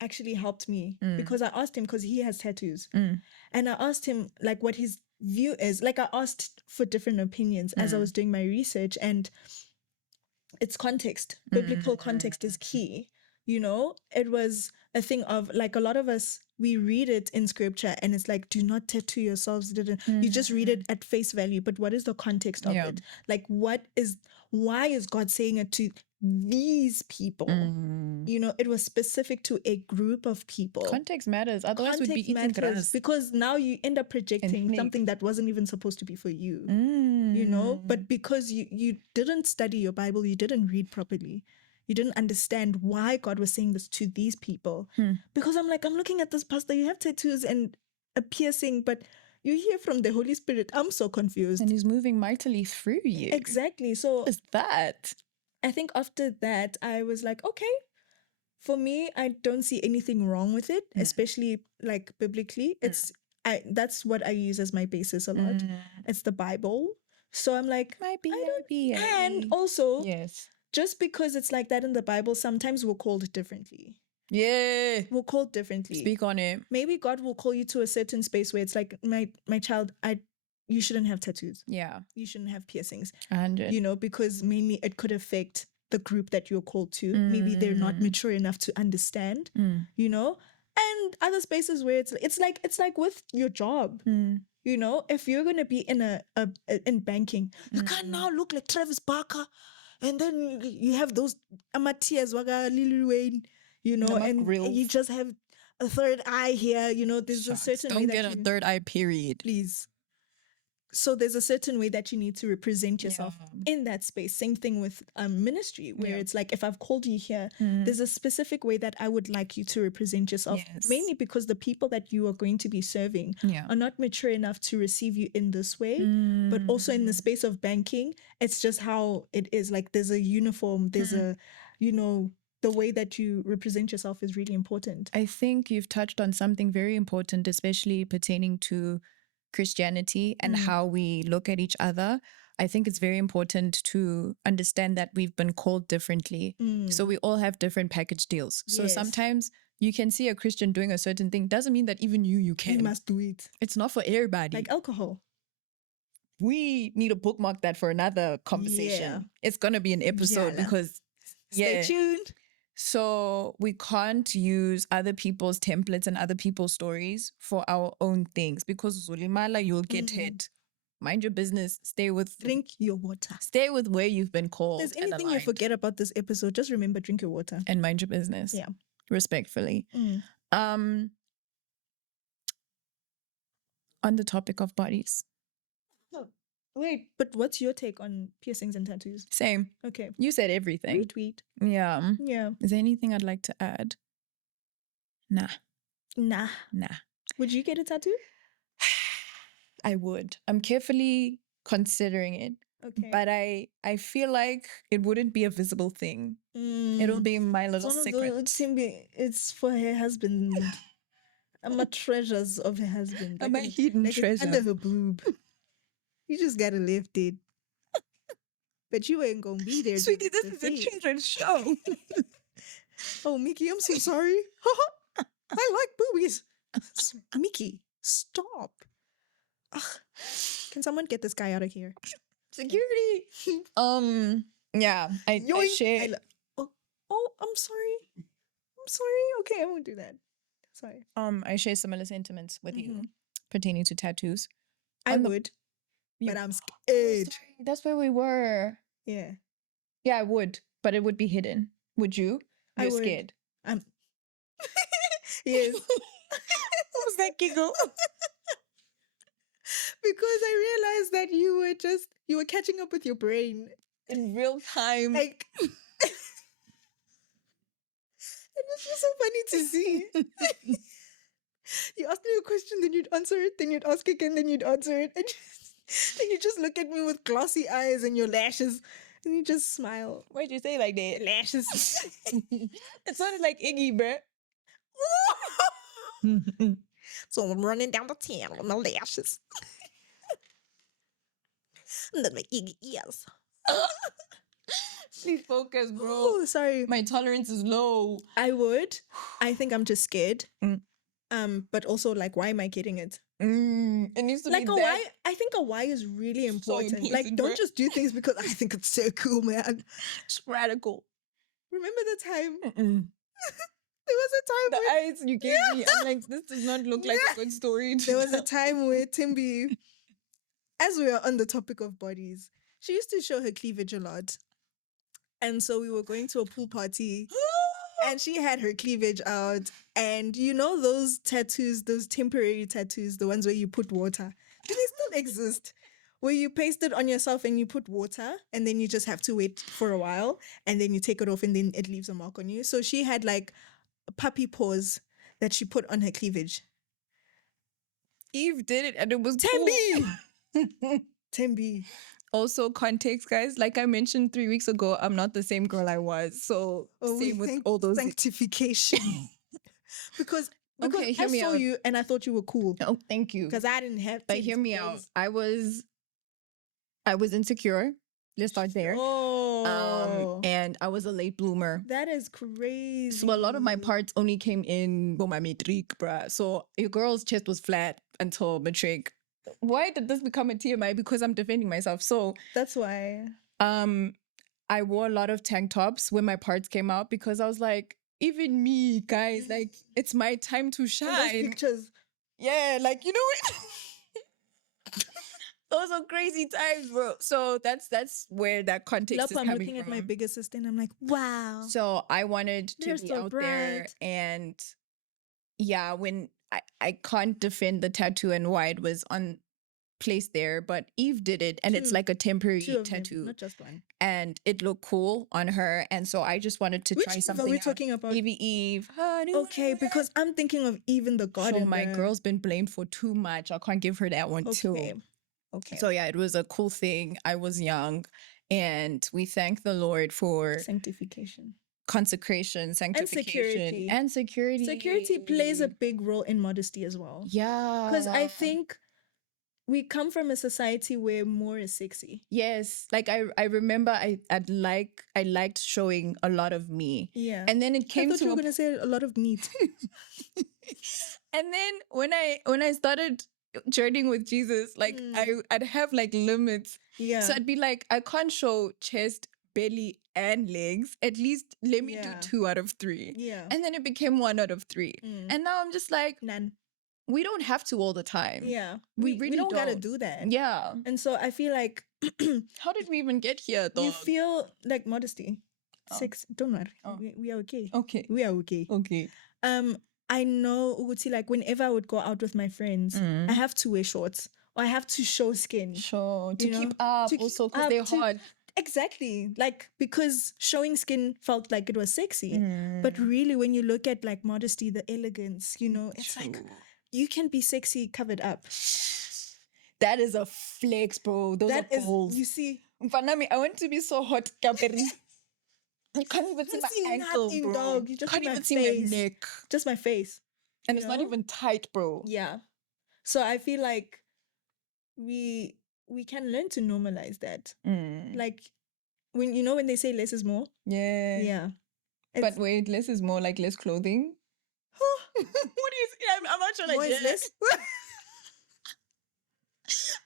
actually helped me because I asked him, because he has tattoos. And I asked him like what his view is. Like I asked for different opinions as I was doing my research, and it's context. Biblical context is key. You know, it was a thing of like a lot of us, we read it in scripture and it's like, do not tattoo yourselves. You just read it at face value. But what is the context of it? Like, why is God saying it to these people? You know, it was specific to a group of people. Context matters. Otherwise, we'd be eating grass. Because now you end up projecting something that wasn't even supposed to be for you. You know, but because you didn't study your Bible, you didn't read properly. You didn't understand why God was saying this to these people. Because I'm looking at this pastor, you have tattoos and a piercing, but you hear from the Holy Spirit. I'm so confused. And he's moving mightily through you. Exactly. So what is that? I think after that, I was like, okay, for me, I don't see anything wrong with it, especially like biblically. That's what I use as my basis a lot. It's the Bible. So I'm like, and also, yes. Just because it's like that in the Bible, sometimes we're called differently. Yeah. We're called differently. Speak on it. Maybe God will call you to a certain space where it's like, my child, you shouldn't have tattoos. Yeah. You shouldn't have piercings. 100. You know, because mainly it could affect the group that you're called to. Maybe they're not mature enough to understand, you know? And other spaces where it's like with your job. You know, if you're gonna be in banking, you can't now look like Travis Barker. And then you have those Amateas, Waga, Lil Wayne, you know, and you just have a third eye here, you know, there's a certain way don't get a third eye, period. Please. so there's a certain way that you need to represent yourself in that space. Same thing with ministry, where it's like, if I've called you here, there's a specific way that I would like you to represent yourself, mainly because the people that you are going to be serving are not mature enough to receive you in this way, but also in the space of banking, it's just how it is. Like, there's a uniform, there's a, you know, the way that you represent yourself is really important. I think you've touched on something very important, especially pertaining to Christianity and how we look at each other. I think it's very important to understand that we've been called differently. So we all have different package deals. So sometimes you can see a Christian doing a certain thing. Doesn't mean that even you can. You must do it. It's not for everybody. Like alcohol. We need to bookmark that for another conversation. It's going to be an episode because... Stay tuned. So we can't use other people's templates and other people's stories for our own things, because Zulimala, you'll get hit. Mind your business. Drink your water. Stay with where you've been called. If there's anything you forget about this episode, just remember, drink your water. And mind your business. Yeah. Respectfully. On the topic of bodies. Wait, but what's your take on piercings and tattoos? Same. Okay. You said everything. Retweet. Yeah. Yeah. Is there anything I'd like to add? Nah. Would you get a tattoo? I would. I'm carefully considering it. Okay. But I feel like it wouldn't be a visible thing. It'll be my little secret. It's for her husband. I'm a treasures of her husband. I'm a hidden treasure. Under her boob. You just gotta lift it. But you ain't gonna be there. Sweetie, this is a children's show. Oh, Mickey, I'm so sorry. I like boobies. Mickey, stop. Ugh. Can someone get this guy out of here? Security. Yeah, I share. Oh, I'm sorry. I'm sorry. Okay, I won't do that. Sorry. I share similar sentiments with you pertaining to tattoos. I would. But I'm scared. That's where we were. Yeah. Yeah, I would. But it would be hidden. Would you? You're scared. I'm... Yes. What was that giggle? Because I realized that you were catching up with your brain. In real time. Like... It was just so funny to see. You asked me a question, then you'd answer it, then you'd ask again, then you'd answer it. And then you just look at me with glossy eyes and your lashes, and you just smile. Why'd you say like that? Lashes. It sounded like Iggy, bruh. So I'm running down the tail with my lashes. And then my Iggy ears. Please focus, bro. Oh, sorry. My tolerance is low. I would. I think I'm just scared. But also, like, why am I getting it? It needs to like be a that. why. I think a why is really important. Like, don't just do things because I think it's so cool, man. It's radical. Remember the time? There was a time the eyes you gave me. I'm like, this does not look like a good story. There was a time where Timby, as we are on the topic of bodies, she used to show her cleavage a lot. And so we were going to a pool party and she had her cleavage out. And you know those tattoos, those temporary tattoos, the ones where you put water, do they still exist? Where you paste it on yourself and you put water and then you just have to wait for a while and then you take it off and then it leaves a mark on you. So she had like puppy paws that she put on her cleavage. Eve did it and it was Tembi! Cool. Tembi. Also, context, guys. Like I mentioned 3 weeks ago, I'm not the same girl I was. So same with all those sanctification. because okay, I saw you and I thought you were cool. Oh, thank you. Because I didn't have. But hear me out. I was insecure. Let's start there. Oh. And I was a late bloomer. That is crazy. So a lot of my parts only came in my matric, bruh. So your girl's chest was flat until matric. Why did this become a TMI? Because I'm defending myself. So that's why. I wore a lot of tank tops when my parts came out because I was like, even me, guys, like it's my time to shine. And those pictures. Yeah, like you know what? Those are crazy times, bro. So that's where that context is coming from. I'm looking at my bigger sister and I'm like, wow. So I wanted to be out there, and yeah, when I can't defend the tattoo and why it was on placed there, but Eve did it, and it's like a temporary Two of them, tattoo, not just one. and it looked cool on her, and so I just wanted to Which try Eve something are we out. talking about? Baby Eve. Okay, because I'm thinking of even the garden. So my girl's been blamed for too much. I can't give her that one too. Okay. So yeah, it was a cool thing. I was young, and we thank the Lord for sanctification, consecration, sanctification, and security. Security plays a big role in modesty as well. Yeah. Because I think we come from a society where more is sexy. Yes. Like I remember I liked showing a lot of me. Yeah. And then it came I thought you were gonna say a lot of meat. And then when I started journeying with Jesus, like I'd have like limits. Yeah. So I'd be like, I can't show chest, belly, and legs. At least let me do 2 out of 3. Yeah. And then it became 1 out of 3. And now I'm just like, none. We don't have to all the time. Yeah. We really don't gotta do that. Yeah. And so I feel like how did we even get here though? You feel like modesty. Sex. Don't worry. We are okay. Okay. We are okay. Okay. I know Uguti, like whenever I would go out with my friends, I have to wear shorts or I have to show skin. Sure. To keep up also because they're hot. Exactly. Like because showing skin felt like it was sexy. But really when you look at like modesty, the elegance, it's like you can be sexy covered up. That is a flex, bro. Those are goals. You see. Mfanami, I want to be so hot, Kaperi. You can't even see my ankle, nothing, bro. Dog. You just can't even see my neck. Just my face. And it's not even tight, bro. Yeah. So I feel like we can learn to normalize that. Like when they say less is more. Yeah. Yeah. But wait, less is more, like less clothing. What do you say? I'm not sure like more is less.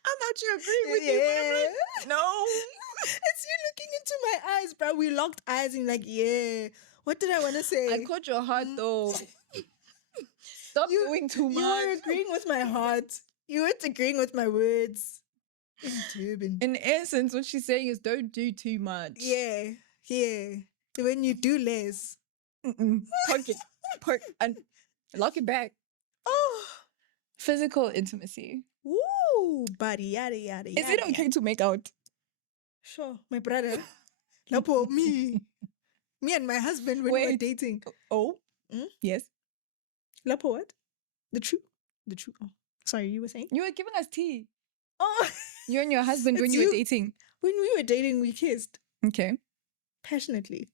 I'm not sure agreeing with you, but I'm like, no. It's you looking into my eyes, bro. We locked eyes and like, yeah. What did I want to say? I caught your heart though. Stop doing too much. You're agreeing with my heart. You weren't agreeing with my words. In essence, what she's saying is don't do too much. Yeah. Yeah. When you do less. Park and lock it back. Oh. Physical intimacy. Woo. Body, yada, yada, Is it okay to make out? Sure. My brother. Lapo, me and my husband when we were dating. Oh? Yes. Lapo what? The truth. Oh, sorry, you were saying? You were giving us tea. Oh. You and your husband when you were dating. When we were dating, we kissed. Okay. Passionately.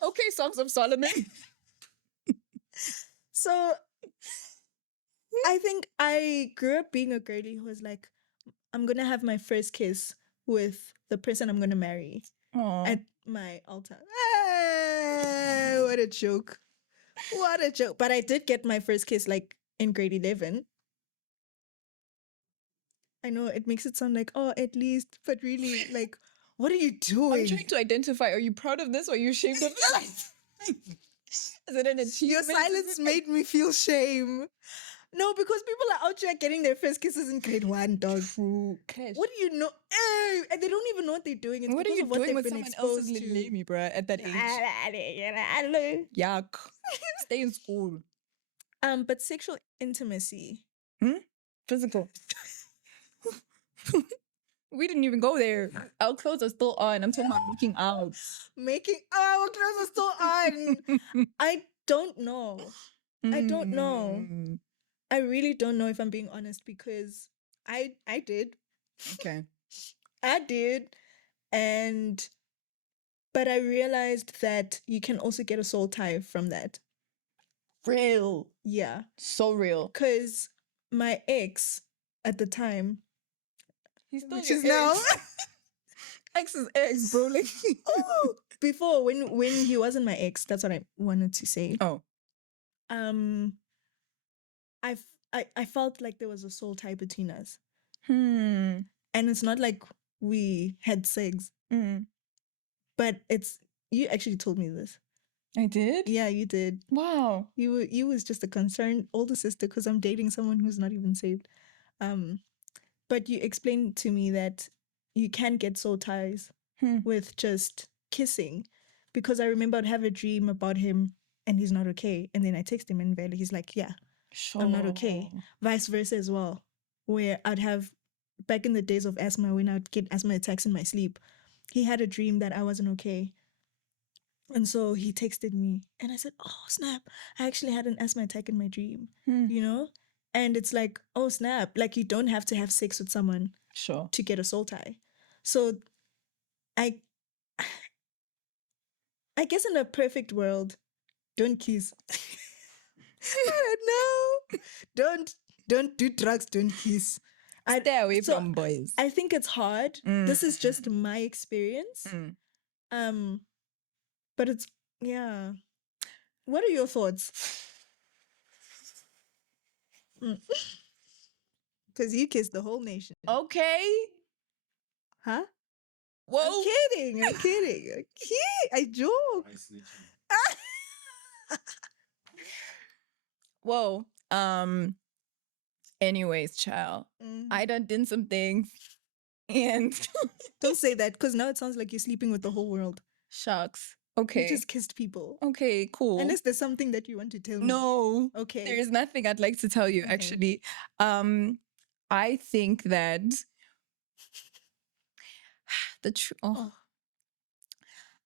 Okay, Songs of Solomon. So, I think I grew up being a girly who was like, I'm going to have my first kiss with the person I'm going to marry at my altar. Hey, what a joke. What a joke. But I did get my first kiss like in grade 11. I know it makes it sound like, oh, at least, but really, like, what are you doing? I'm trying to identify. Are you proud of this or are you ashamed of this? Is it an achievement? Your silence made me feel shame. No, because people are out here getting their first kisses in grade 1, dog. Cash. What do you know? And they don't even know what they're doing. It's what are you of what doing they've with been someone else's exposed little to. lady, bruh, at that age? I don't know. Yuck. Stay in school. But sexual intimacy. Physical. We didn't even go there. Our clothes are still on. I'm talking about making out. Our clothes are still on. I don't know. I don't know. I really don't know if I'm being honest because I did. Okay. I did. But I realized that you can also get a soul tie from that. Real. Yeah. So real. Because my ex at the time, he's still which is now ex is ex, bro. Like, before when he wasn't my ex, that's what I wanted to say. Oh. I felt like there was a soul tie between us. And it's not like we had sex. But you actually told me this. I did? Yeah, you did. Wow. You was just a concerned older sister because I'm dating someone who's not even saved. But you explained to me that you can get soul ties with just kissing. Because I remember I'd have a dream about him and he's not okay. And then I text him and he's like, yeah, I'm not okay. Vice versa as well, where I'd have, back in the days of asthma, when I'd get asthma attacks in my sleep, he had a dream that I wasn't okay. And so he texted me and I said, oh, snap, I actually had an asthma attack in my dream, you know? And it's like, oh, snap, like you don't have to have sex with someone to get a soul tie. So I guess in a perfect world, don't kiss. I don't know. Don't do drugs, don't kiss. Stay away from boys. I think it's hard. This is just my experience. But it's, yeah. What are your thoughts? Because you kissed the whole nation. Okay. Huh? Whoa. I'm kidding. Okay, I joke. Whoa. Anyways, child, I done some things. And don't say that, because now it sounds like you're sleeping with the whole world. Shucks. Okay. You just kissed people. Okay, cool. Unless there's something that you want to tell me. No. Okay. There is nothing I'd like to tell you, actually. I think that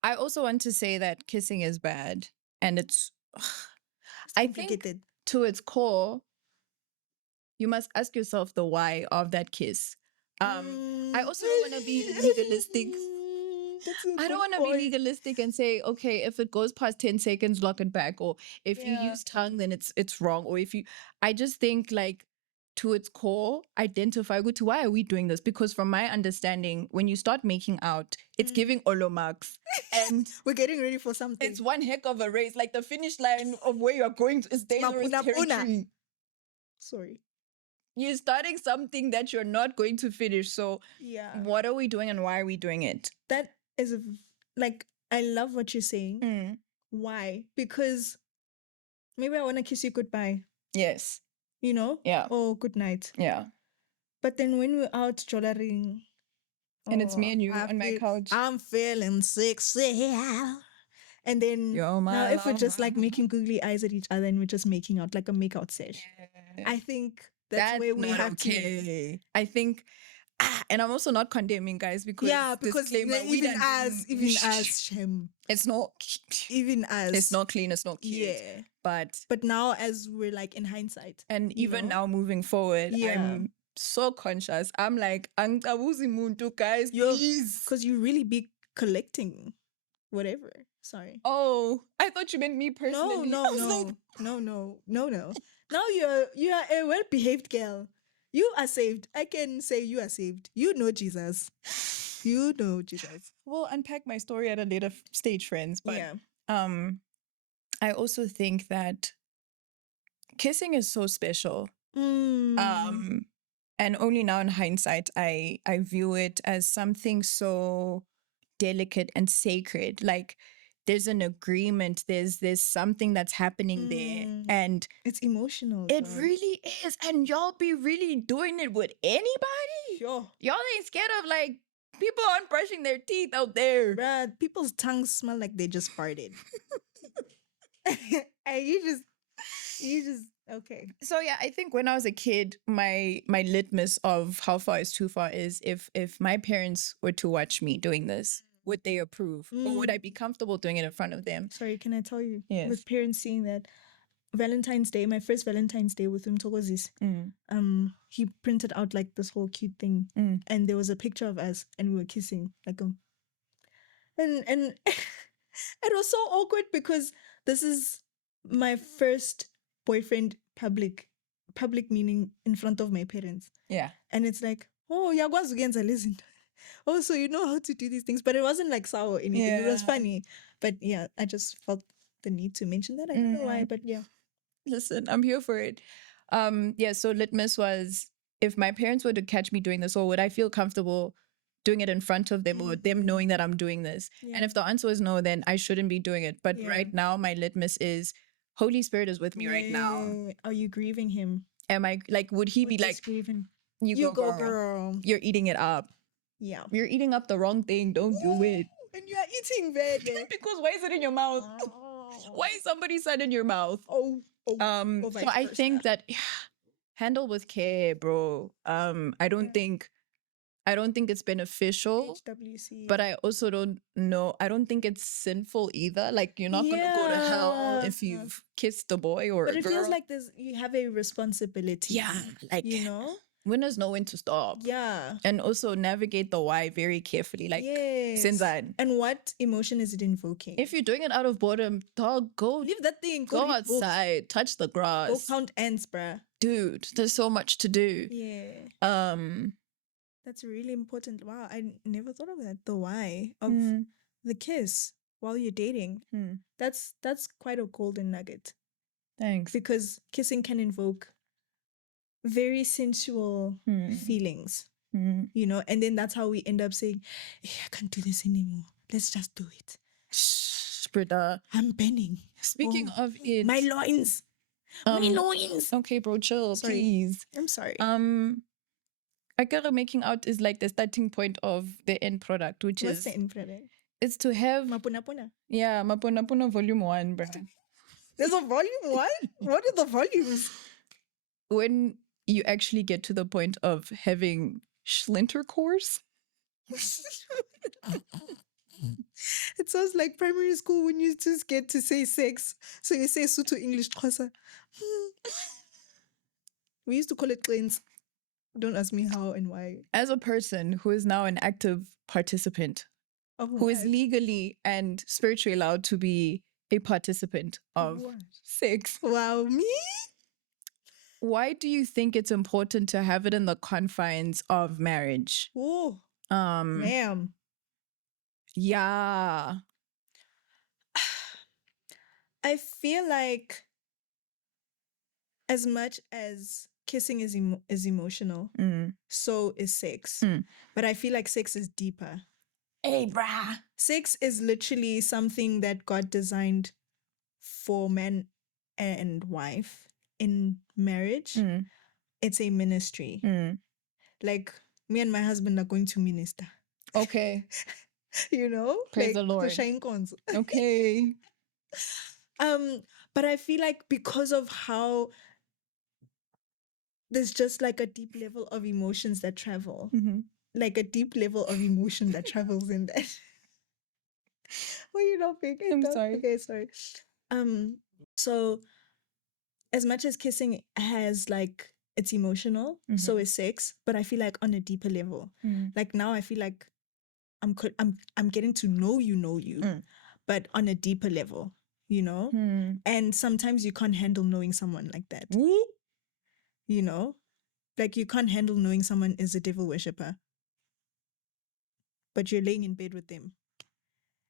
I also want to say that kissing is bad. And it's I think to its core, you must ask yourself the why of that kiss. I also don't want to be legalistic. I don't want to be legalistic and say, okay, if it goes past 10 seconds, lock it back. Or if you use tongue, then it's wrong. Or I just think, like, to its core, identify to why are we doing this? Because from my understanding, when you start making out, it's giving Olomax. And we're getting ready for something. It's one heck of a race. Like, the finish line of where you're going to is dangerous territory. Sorry. You're starting something that you're not going to finish. So what are we doing and why are we doing it? That is like, I love what you're saying. Why? Because maybe I want to kiss you goodbye. Yes. You know? Yeah. Or good night. Yeah. But then when we're out jollering, and it's me and you on my couch, I'm feeling sexy. And then now if we're just like making googly eyes at each other and we're just making out, like a makeout sesh, I think that's where we have to. I think, and I'm also not condemning, guys, because even us, Shem, it's not even us, it's not clean, it's not cute. Yeah, but now as we're like in hindsight, and even now moving forward, I'm so conscious. I'm like, guys, please, because you really be collecting whatever. Sorry. Oh, I thought you meant me personally. No. Now you're a well-behaved girl. You are saved. I can say you are saved. You know Jesus. You know Jesus. We'll unpack my story at a later stage, friends. But I also think that kissing is so special. And only now in hindsight, I view it as something so delicate and sacred. Like, there's an agreement, there's something that's happening there, and it's emotional. It really is. And y'all be really doing it with anybody? Sure. Y'all ain't scared of, like, people aren't brushing their teeth out there. Bruh, people's tongues smell like they just farted. And you just okay. So yeah, I think when I was a kid, my litmus of how far is too far is if my parents were to watch me doing this, would they approve? Or would I be comfortable doing it in front of them? Sorry, can I tell you? Yes. With parents seeing that, Valentine's Day, my first Valentine's Day with Umtogozis, he printed out like this whole cute thing. And there was a picture of us and we were kissing. Like and it was so awkward because this is my first boyfriend public meaning in front of my parents. Yeah. And it's like, oh, yagwazi ugenza listen. Oh, so you know how to do these things. But it wasn't like sour or anything. Yeah. It was funny. But yeah, I just felt the need to mention that. I don't know why, but yeah. Listen, I'm here for it. Yeah, so litmus was, if my parents were to catch me doing this, or would I feel comfortable doing it in front of them or them knowing that I'm doing this? Yeah. And if the answer is no, then I shouldn't be doing it. But right now, my litmus is Holy Spirit is with me right now. Are you grieving him? Am I, like, would he be like, grieving? You go, girl. You're eating it up. Yeah. You're eating up the wrong thing. Don't do it. And you're eating bad. Because why is it in your mouth? Why is somebody said in your mouth? Oh, So I think that handle with care, bro. I don't think it's beneficial. HWC. But I also don't know. I don't think it's sinful either. Like you're not gonna go to hell if you've kissed a boy or but a it girl. feels like you have a responsibility. Yeah, like winners know when to stop. Yeah. And also navigate the why very carefully. Like Sinzan. And what emotion is it invoking? If you're doing it out of boredom, dog, go leave that thing. Go outside, touch the grass. Go count ants, bruh. Dude, there's so much to do. Yeah. That's really important. Wow, I never thought of that. The why of the kiss while you're dating. That's quite a golden nugget. Thanks. Because kissing can invoke very sensual feelings. You know, and then that's how we end up saying, hey, I can't do this anymore. Let's just do it. Shh, Britta. I'm burning. Speaking of it. My loins. My loins. Okay, bro, chill, please. I'm sorry. I gotta making out is like the starting point of the end product, which What's the end product? It's to have Mapuna. Yeah, Mapuna Volume 1, bro. There's a volume 1? What are the volumes? When you actually get to the point of having schlintercourse. It sounds like primary school when you're too scared to say sex. So you say Sotho English Xhosa. We used to call it cleanse. Don't ask me how and why. As a person who is now an active participant, who is legally and spiritually allowed to be a participant of sex. Wow, me? Why do you think it's important to have it in the confines of marriage? Oh, ma'am. Yeah. I feel like as much as kissing is emotional, so is sex. But I feel like sex is deeper. Hey, brah. Sex is literally something that God designed for man and wife in marriage. It's a ministry. Like me and my husband are going to minister. Okay. You know? Praise the Lord. Okay. But I feel like because of how there's just like a deep level of emotions that travel. Like a deep level of emotion that travels in that. Why are you not picking? I'm sorry. Okay, sorry. So as much as kissing has like it's emotional, so is sex, but I feel like on a deeper level. Like now I feel like I'm getting to know you, but on a deeper level, you know? And sometimes you can't handle knowing someone like that. You know? Like you can't handle knowing someone is a devil worshipper. But you're laying in bed with them.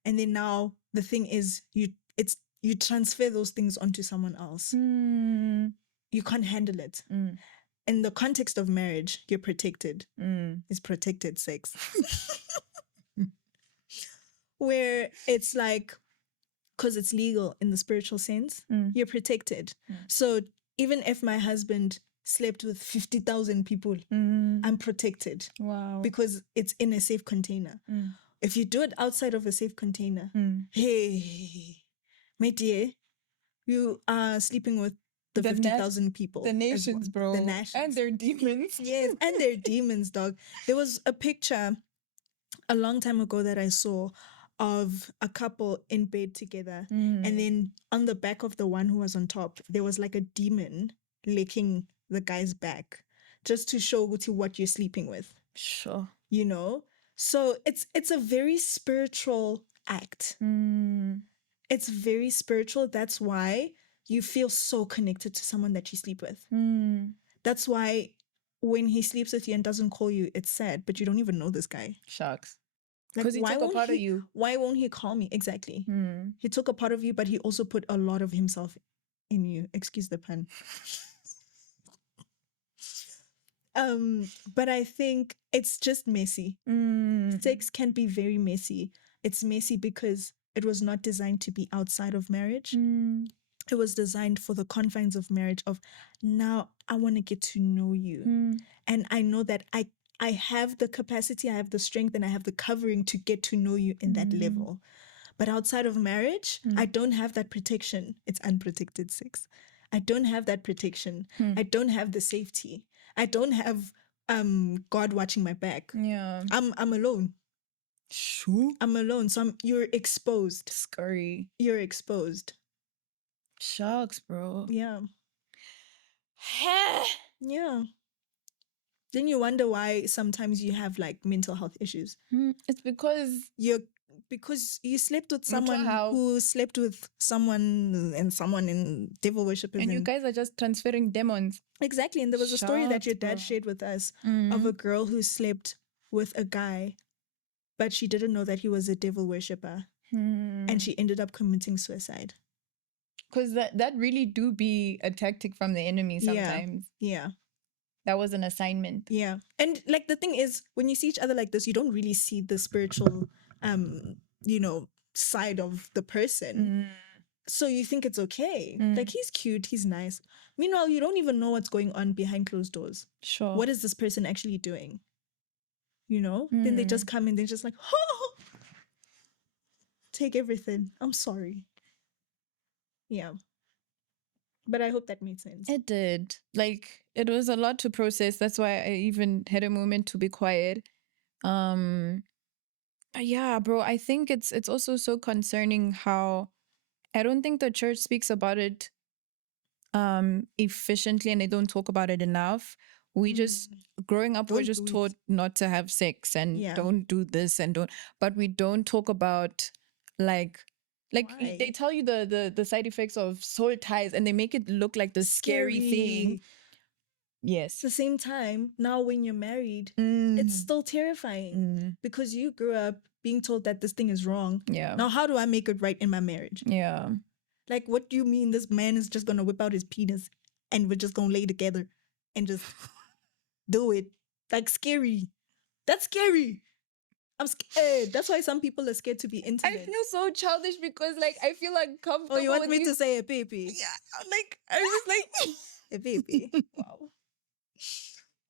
And then now the thing is you transfer those things onto someone else. You can't handle it. In the context of marriage, you're protected. It's protected sex. Where it's like, because it's legal in the spiritual sense, you're protected. So even if my husband slept with 50,000 people, I'm protected. Wow. Because it's in a safe container. If you do it outside of a safe container, hey, my dear, you are sleeping with the 50,000 people. The nations, bro. The nations. And their demons. Yes, and their demons, dog. There was a picture a long time ago that I saw of a couple in bed together. And then on the back of the one who was on top, there was like a demon licking the guy's back just to show what you're sleeping with. Sure. You know? So it's a very spiritual act. It's very spiritual. That's why you feel so connected to someone that you sleep with. That's why when he sleeps with you and doesn't call you, it's sad, but you don't even know this guy. Shucks. Like, Because he took a part of you. Why won't he call me? Exactly. He took a part of you, but he also put a lot of himself in you. Excuse the pun. But I think it's just messy. Sex can be very messy. It's messy because it was not designed to be outside of marriage. It was designed for the confines of marriage of now I want to get to know you. And I know that I have the capacity, I have the strength, and I have the covering to get to know you in that level. But outside of marriage, I don't have that protection. It's unprotected sex. I don't have that protection. I don't have the safety. I don't have God watching my back. Yeah. I'm alone. Shoo. I'm alone. So you're exposed. Scary. You're exposed. Shucks, bro. Yeah. Yeah. Then you wonder why sometimes you have like mental health issues. It's because you slept with someone how? who slept with someone in devil worshippers. And you guys are just transferring demons. Exactly. And there was a story that your dad Shucks, bro. shared with us of a girl who slept with a guy, but she didn't know that he was a devil worshipper. And she ended up committing suicide. Because that really do be a tactic from the enemy sometimes. Yeah. That was an assignment. Yeah. And like the thing is, when you see each other like this, you don't really see the spiritual side of the person. So you think it's okay. Like, he's cute, he's nice. Meanwhile, you don't even know what's going on behind closed doors. Sure. What is this person actually doing? Then they just come in, they're just like, oh, take everything. I'm sorry. Yeah. But I hope that made sense. It did. Like, it was a lot to process. That's why I even had a moment to be quiet. But yeah, bro, I think it's also so concerning how I don't think the church speaks about it efficiently, and they don't talk about it enough. We just growing up, we're just taught not to have sex and don't do this and don't, but we don't talk about like Why? they tell you the side effects of soul ties and they make it look like the scary thing. Yes. At the same time, now when you're married, it's still terrifying because you grew up being told that this thing is wrong. Yeah. Now, how do I make it right in my marriage? Yeah. Like, what do you mean this man is just going to whip out his penis and we're just going to lay together and just do it? Like, scary. That's scary. I'm scared. That's why some people are scared to be intimate. I feel so childish because, like, I feel uncomfortable. Oh, you want me to say a baby? Yeah. Like, I was like... a baby.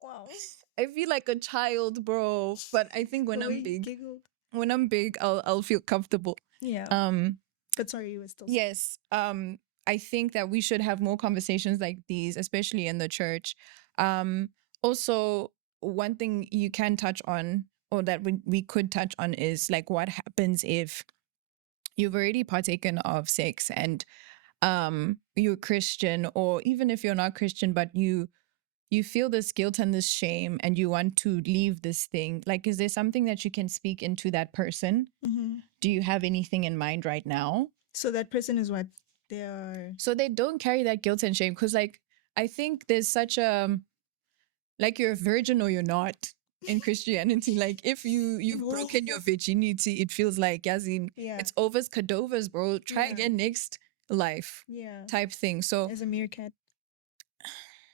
Wow. I feel like a child, bro. But I think when I'm big, I'll feel comfortable. Yeah. But sorry, you were still. Yes. I think that we should have more conversations like these, especially in the church. Also, one thing you can touch on, or that we could touch on, is like what happens if you've already partaken of sex and you're Christian, or even if you're not Christian, but you feel this guilt and this shame and you want to leave this thing. Like, is there something that you can speak into that person? Do you have anything in mind right now? So that person is what they are. So they don't carry that guilt and shame. Because, like, I think there's such a, like, you're a virgin or you're not in Christianity. Like, if you've broken your virginity, it feels like, Yazin, it's overs cadovers, bro. Try again next life. Type thing. So as a meerkat.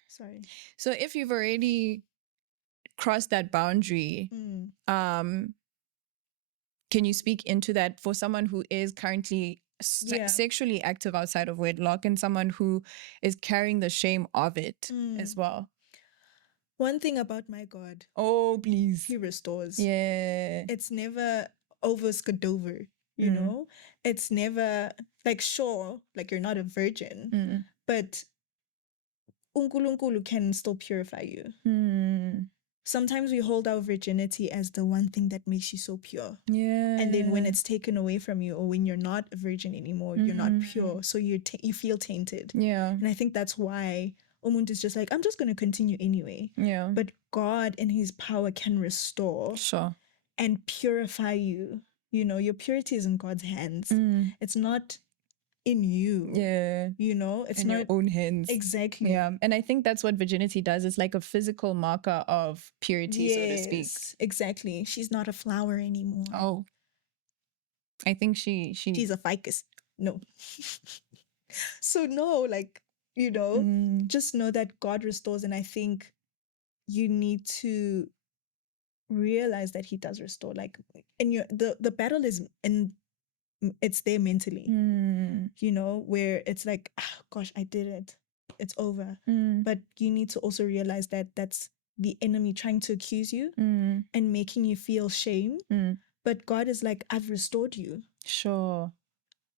Sorry. So if you've already crossed that boundary, can you speak into that for someone who is currently sexually active outside of wedlock and someone who is carrying the shame of it as well? One thing about my God. Oh, please. He restores. Yeah. It's never over skadover, you know? It's never like, sure, like you're not a virgin, but unkulunkulu can still purify you. Sometimes we hold our virginity as the one thing that makes you so pure. Yeah. And then when it's taken away from you, or when you're not a virgin anymore, you're not pure. So you feel tainted. Yeah. And I think that's why Omund is just like, I'm just going to continue anyway. Yeah. But God in his power can restore. Sure. And purify you. You know, your purity is in God's hands. It's not in you. Yeah. You know, it's in not your own hands. Exactly. Yeah. And I think that's what virginity does. It's like a physical marker of purity, so to speak. Exactly. She's not a flower anymore. Oh. I think she's a ficus. No. So no, like, you know, just know that God restores, and I think you need to realize that he does restore. Like, and the battle is it's there mentally, you know, where it's like, oh, gosh, I did it. It's over. But you need to also realize that that's the enemy trying to accuse you and making you feel shame. but God is like, I've restored you. Sure.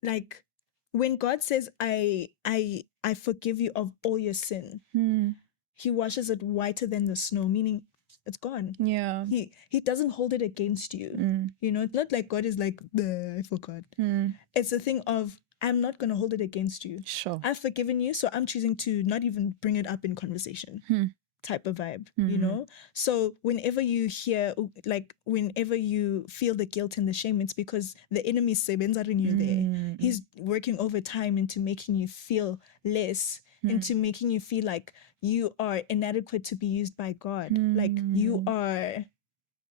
Like when God says, I forgive you of all your sin, he washes it whiter than the snow, meaning it's gone. Yeah. He doesn't hold it against you. You know, it's not like God is like, I forgot. It's a thing of, I'm not going to hold it against you. Sure. I've forgiven you, so I'm choosing to not even bring it up in conversation. Type of vibe, you know? So whenever you hear, like, whenever you feel the guilt and the shame, it's because the enemy is in you there. He's working overtime into making you feel less, into making you feel like you are inadequate to be used by God. Like you are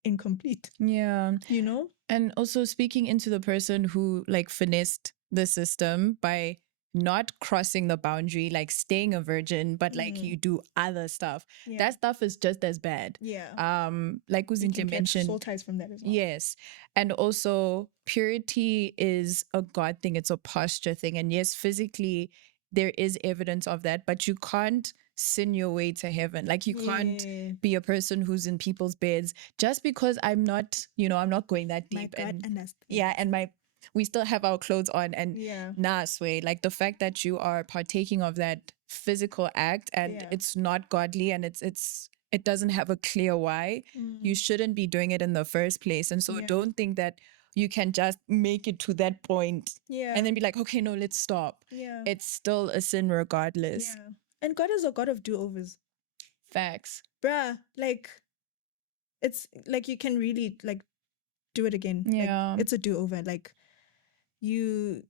incomplete. Yeah. You know? And also speaking into the person who like finessed the system by not crossing the boundary, like staying a virgin, but like you do other stuff. Yeah. That stuff is just as bad. Yeah. Like Uzinhle mentioned. Soul ties from that as well. Yes. And also purity is a God thing. It's a posture thing. And yes, physically there is evidence of that, but you can't sin your way to heaven. Like you can't be a person who's in people's beds just because I'm not, I'm not going that deep. My God understands. Yeah. And we still have our clothes on and nah, sway. Like the fact that you are partaking of that physical act and it's not godly and it doesn't have a clear why, you shouldn't be doing it in the first place. And so don't think that you can just make it to that point and then be like, okay, no, let's stop. It's still a sin regardless. And God is a God of do-overs. Facts. Bruh, like, it's like you can really like do it again. Yeah. Like, it's a do-over. Like you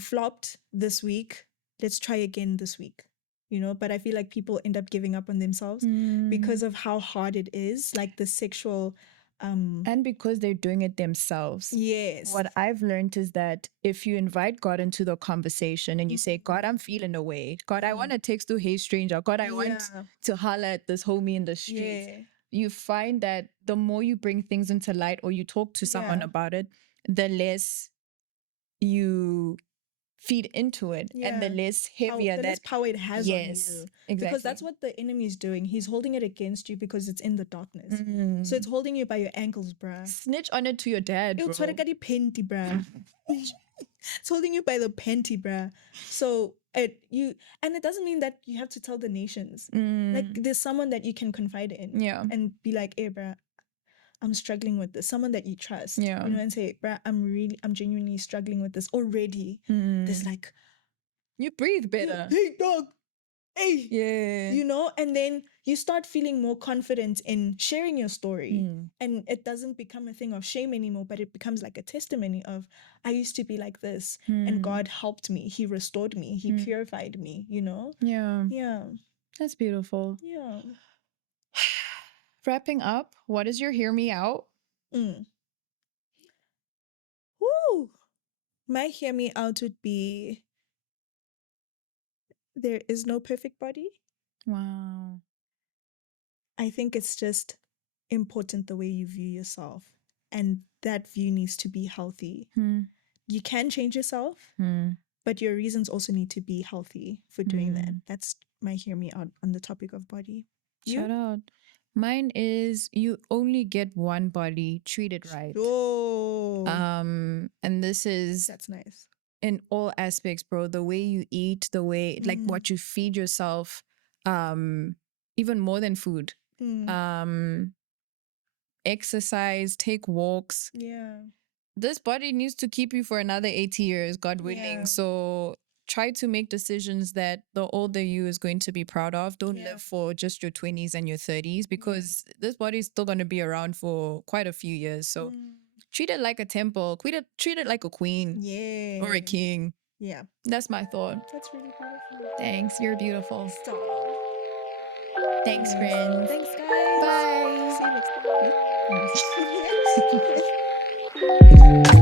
flopped this week. Let's try again this week. You know, but I feel like people end up giving up on themselves because of how hard it is, like the sexual and because they're doing it themselves. Yes. What I've learned is that if you invite God into the conversation and you say, God, I'm feeling away. God, I want to text to hey stranger. God, I want to holler at this homie in the streets. You find that the more you bring things into light or you talk to someone about it, the less you feed into it and the less heavier the less power it has on you. Exactly. Because that's what the enemy is doing. He's holding it against you because it's in the darkness. So it's holding you by your ankles, bruh. Snitch on it to your dad, bro. It's holding you by the panty, bruh. So and it doesn't mean that you have to tell the nations. Like there's someone that you can confide in and be like, hey, bruh, I'm struggling with this. Someone that you trust, you know, and say, bruh, I'm genuinely struggling with this already. There's like, you breathe better. Hey, dog. Hey. Yeah. You know, and then you start feeling more confident in sharing your story. And it doesn't become a thing of shame anymore, but it becomes like a testimony of, I used to be like this and God helped me. He restored me. He purified me, you know? Yeah. Yeah. That's beautiful. Yeah. Wrapping up, what is your hear me out? Woo! My hear me out would be, there is no perfect body. Wow. I think it's just important the way you view yourself. And that view needs to be healthy. You can change yourself, but your reasons also need to be healthy for doing that. That's my hear me out on the topic of body. Shout out. Mine is you only get one body, treat it right. Oh. And this is that's nice. In all aspects, bro. The way you eat, the way like what you feed yourself, even more than food. Exercise, take walks. Yeah. This body needs to keep you for another 80 years, God willing. So try to make decisions that the older you is going to be proud of. Don't live for just your 20s and your 30s because this body is still going to be around for quite a few years. So treat it like a temple. Treat it like a queen. Yeah. Or a king. Yeah. That's my thought. That's really beautiful. Thanks. You're beautiful. Stop. Thanks, friends. Thanks, guys. Bye. See you next week.